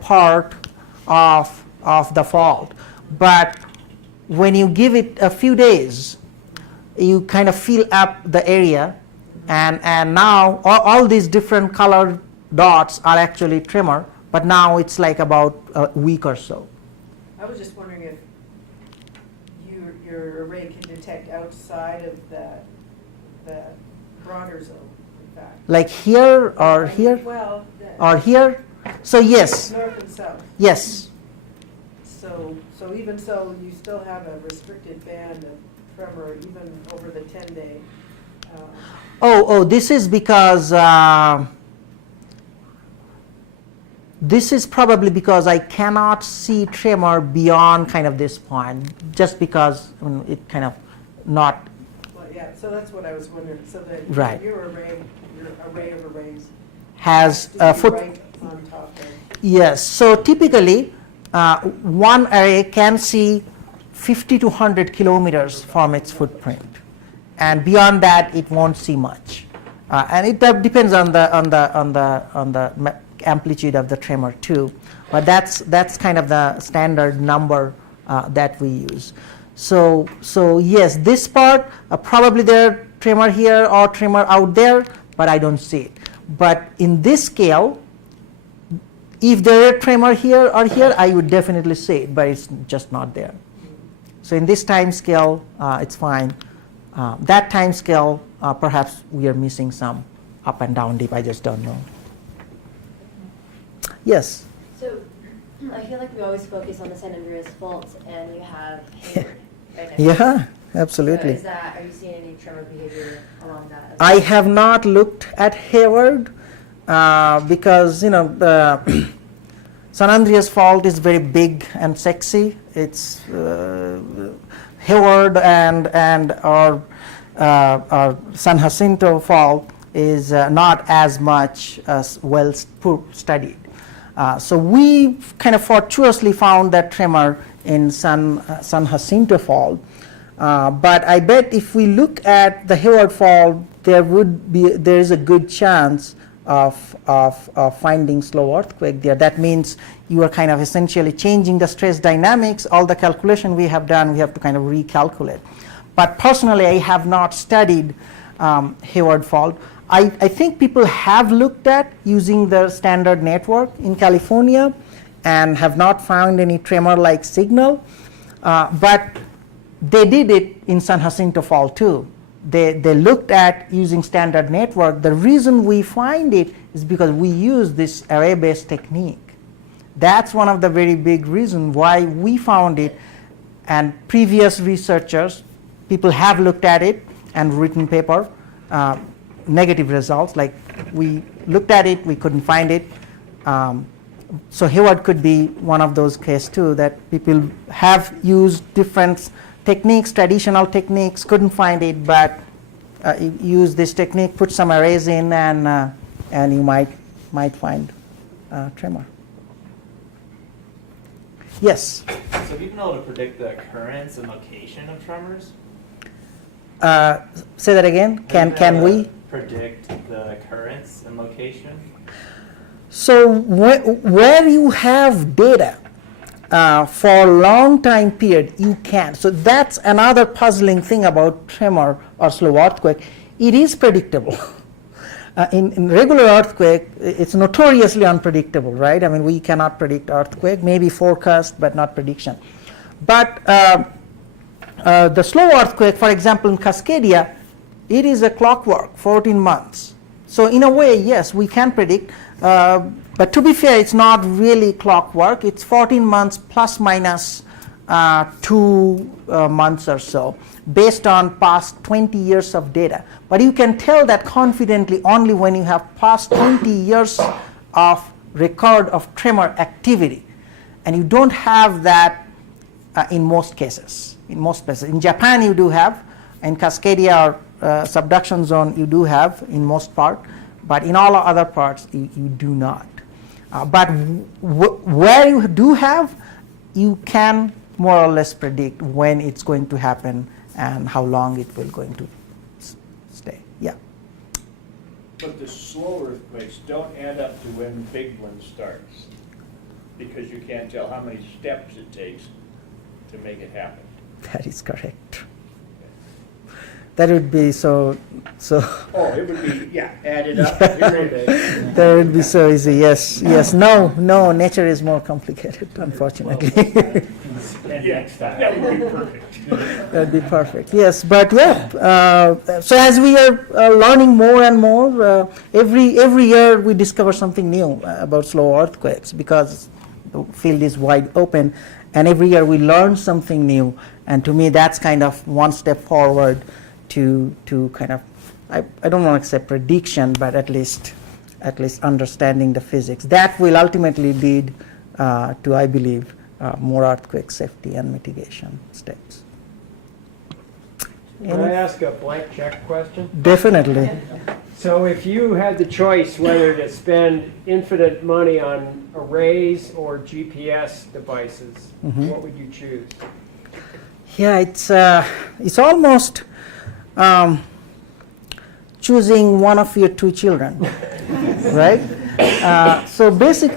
part of the fault. But when you give it a few days, you kind of fill up the area, and now all these different colored dots are actually tremor, but now it's like about a week or so. I was just wondering if your array can detect outside of the broader zone, in fact. Like here or here Well, or here. So yes, north and south. yes, So even so, you still have a restricted band of tremor even over the 10-day. this is because this is probably because I cannot see tremor beyond kind of this point, just because it kind of not Well, yeah, so that's what I was wondering. So that Right. your array of arrays has to a be foot. right on top of. Yes, so typically one array can see 50 to 100 kilometers from its footprint, and beyond that it won't see much, and it depends on the amplitude of the tremor too. But that's kind of the standard number that we use. So yes, this part probably there tremor here or tremor out there, but I don't see it. But in this scale, if there are tremor here or here, I would definitely see it, but it's just not there. So in this time scale, it's fine. That time scale, perhaps we are missing some up and down dip. I just don't know. Yes. So I feel like we always focus on the San Andreas Fault, and you have Hayward right next Yeah, So absolutely. are you seeing any tremor behavior along that? as I well? have not looked at Hayward because San Andreas Fault is very big and sexy. It's Hayward and our San Jacinto Fault is not as much as well studied. So we kind of fortuitously found that tremor in San Jacinto Fault. But I bet if we look at the Hayward Fault, there is a good chance of finding slow earthquake there. That means you are kind of essentially changing the stress dynamics. All the calculation we have done, we have to kind of recalculate. But personally, I have not studied Hayward Fault. I think people have looked at using the standard network in California and have not found any tremor-like signal. But they did it in San Jacinto Fault too. They looked at using standard network. The reason we find it is because we use this array-based technique. That's one of the very big reasons why we found it. And previous researchers, people have looked at it and written paper, negative results. Like we looked at it, we couldn't find it. So Hayward could be one of those cases too, that people have used different techniques, traditional techniques, couldn't find it, but use this technique, put some arrays in, and you might find tremor. Yes. So have you been able to predict the occurrence and location of tremors? Say that again. Have you been Can able we? to predict the occurrence and location? So where you have data for a long time period, you can. So that's another puzzling thing about tremor or slow earthquake. It is predictable. In regular earthquake, it's notoriously unpredictable, right? I mean, we cannot predict earthquake, maybe forecast, but not prediction. But the slow earthquake, for example, in Cascadia, it is a clockwork, 14 months. So in a way, yes, we can predict. But to be fair, it's not really clockwork. It's 14 months plus minus 2 months or so, based on past 20 years of data. But you can tell that confidently only when you have past 20 years of record of tremor activity. And you don't have that in most cases. In Japan, you do have. In Cascadia or subduction zone, you do have in most part. But in all other parts, you do not. But where you do have, you can more or less predict when it's going to happen and how long it will going to stay. Yeah. But the slow earthquakes don't add up to when the big one starts, because you can't tell how many steps it takes to make it happen. That is correct. That would be so. Oh, it would be, yeah, added up. That would be so easy. Yes. No. Nature is more complicated, unfortunately. Yes, that would be perfect. That'd be perfect. Yes, but yeah. So as we are learning more and more, every year we discover something new about slow earthquakes, because the field is wide open, and every year we learn something new. And to me, that's kind of one step forward to kind of, I don't want to say prediction, but at least understanding the physics. That will ultimately lead to, I believe, more earthquake safety and mitigation steps. Can I ask a blank check question? Definitely. So if you had the choice whether to spend infinite money on arrays or GPS devices, what would you choose? Yeah, it's almost choosing one of your 2 children, right? So basic.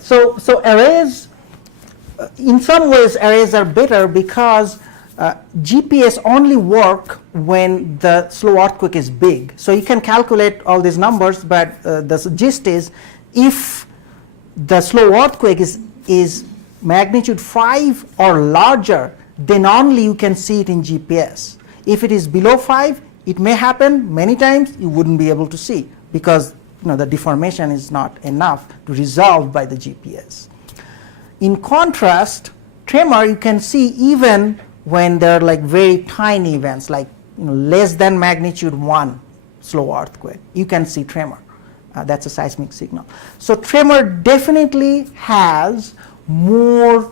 So arrays, in some ways, arrays are better because GPS only work when the slow earthquake is big. So you can calculate all these numbers, but the gist is, if the slow earthquake is magnitude 5 or larger, then only you can see it in GPS. If it is below 5, it may happen many times, you wouldn't be able to see, because the deformation is not enough to resolve by the GPS. In contrast, tremor you can see even when they're like very tiny events, like less than magnitude 1 slow earthquake. You can see tremor. That's a seismic signal. So tremor definitely has more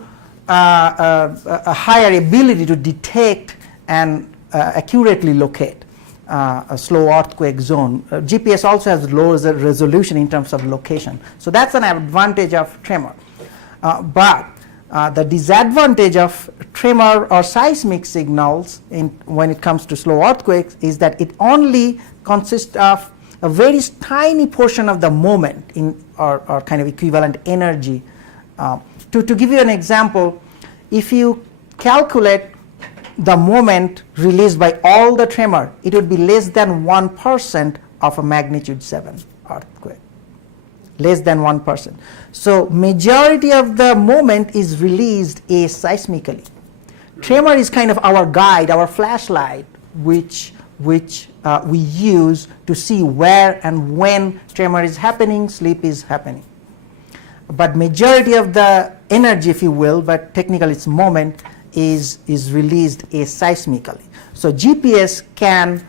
a higher ability to detect and accurately locate a slow earthquake zone. GPS also has low resolution in terms of location. So that's an advantage of tremor. But the disadvantage of tremor or seismic signals when it comes to slow earthquakes is that it only consists of a very tiny portion of the moment or kind of equivalent energy. To give you an example, if you calculate the moment released by all the tremor, it would be less than 1% of a magnitude 7 earthquake. Less than 1%. So majority of the moment is released aseismically. Tremor is kind of our guide, our flashlight, which we use to see where and when tremor is happening, sleep is happening. But majority of the energy, if you will, but technically it's moment, is released aseismically. So GPS can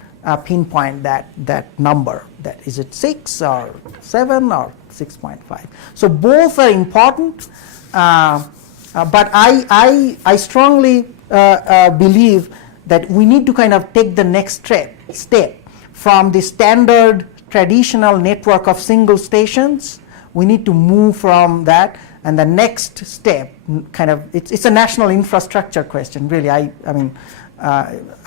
pinpoint that number. That is it 6 or 7 or 6.5. So both are important, but I strongly believe that we need to kind of take the next step from the standard traditional network of single stations. We need to move from that, and the next step, kind of, it's a national infrastructure question, really. I mean,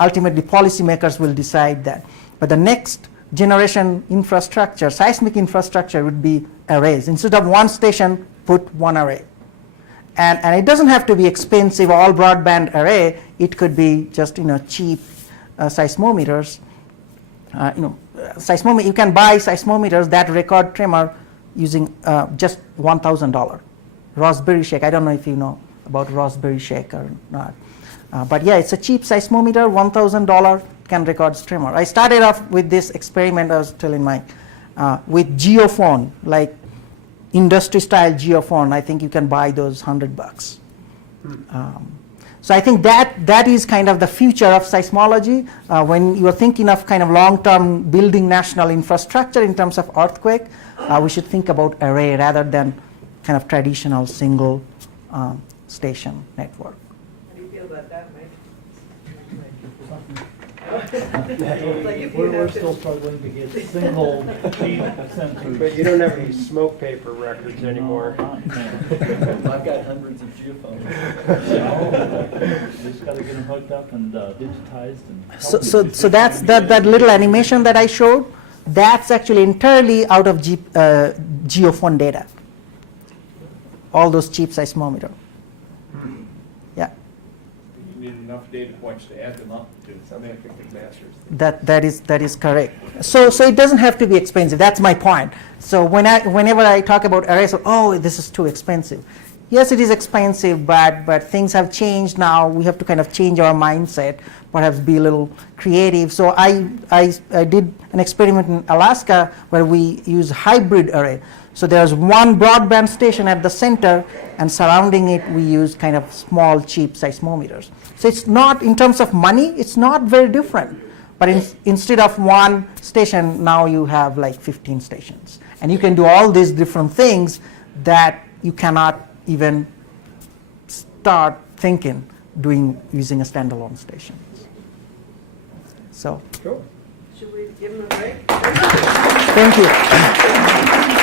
ultimately policymakers will decide that. But the next generation infrastructure, seismic infrastructure would be arrays. Instead of one station, put one array. And it doesn't have to be expensive all broadband array. It could be just cheap seismometers. You can buy seismometers that record tremor using just $1,000. Raspberry Shake. I don't know if you know about Raspberry Shake or not. But yeah, it's a cheap seismometer, $1,000, can record tremor. I started off with this experiment I was telling Mike, with geophone, like industry-style geophone. I think you can buy those $100. So I think that is kind of the future of seismology. When you are thinking of kind of long-term building national infrastructure in terms of earthquake, we should think about array rather than kind of traditional single station network. How do you feel about that, Mike? Like if you We're have to- still struggling to get single deep sensors. But you don't have any smoke paper records anymore. I've got hundreds of geophones. You just gotta get them hooked up and digitized and. So that's that little animation that I showed. That's actually entirely out of geophone data. All those cheap seismometer. Yeah. You need enough data points to add them up to significant masters. That is correct. So it doesn't have to be expensive. That's my point. So whenever I talk about arrays, this is too expensive. Yes, it is expensive, but things have changed now. We have to kind of change our mindset, perhaps be a little creative. So I did an experiment in Alaska where we use hybrid array. So there's one broadband station at the center, and surrounding it we use kind of small, cheap seismometers. So it's not, in terms of money, it's not very different. But instead of one station, now you have like 15 stations. And you can do all these different things that you cannot even start thinking using a standalone station. So, Cool. Should we give him a break? thank you.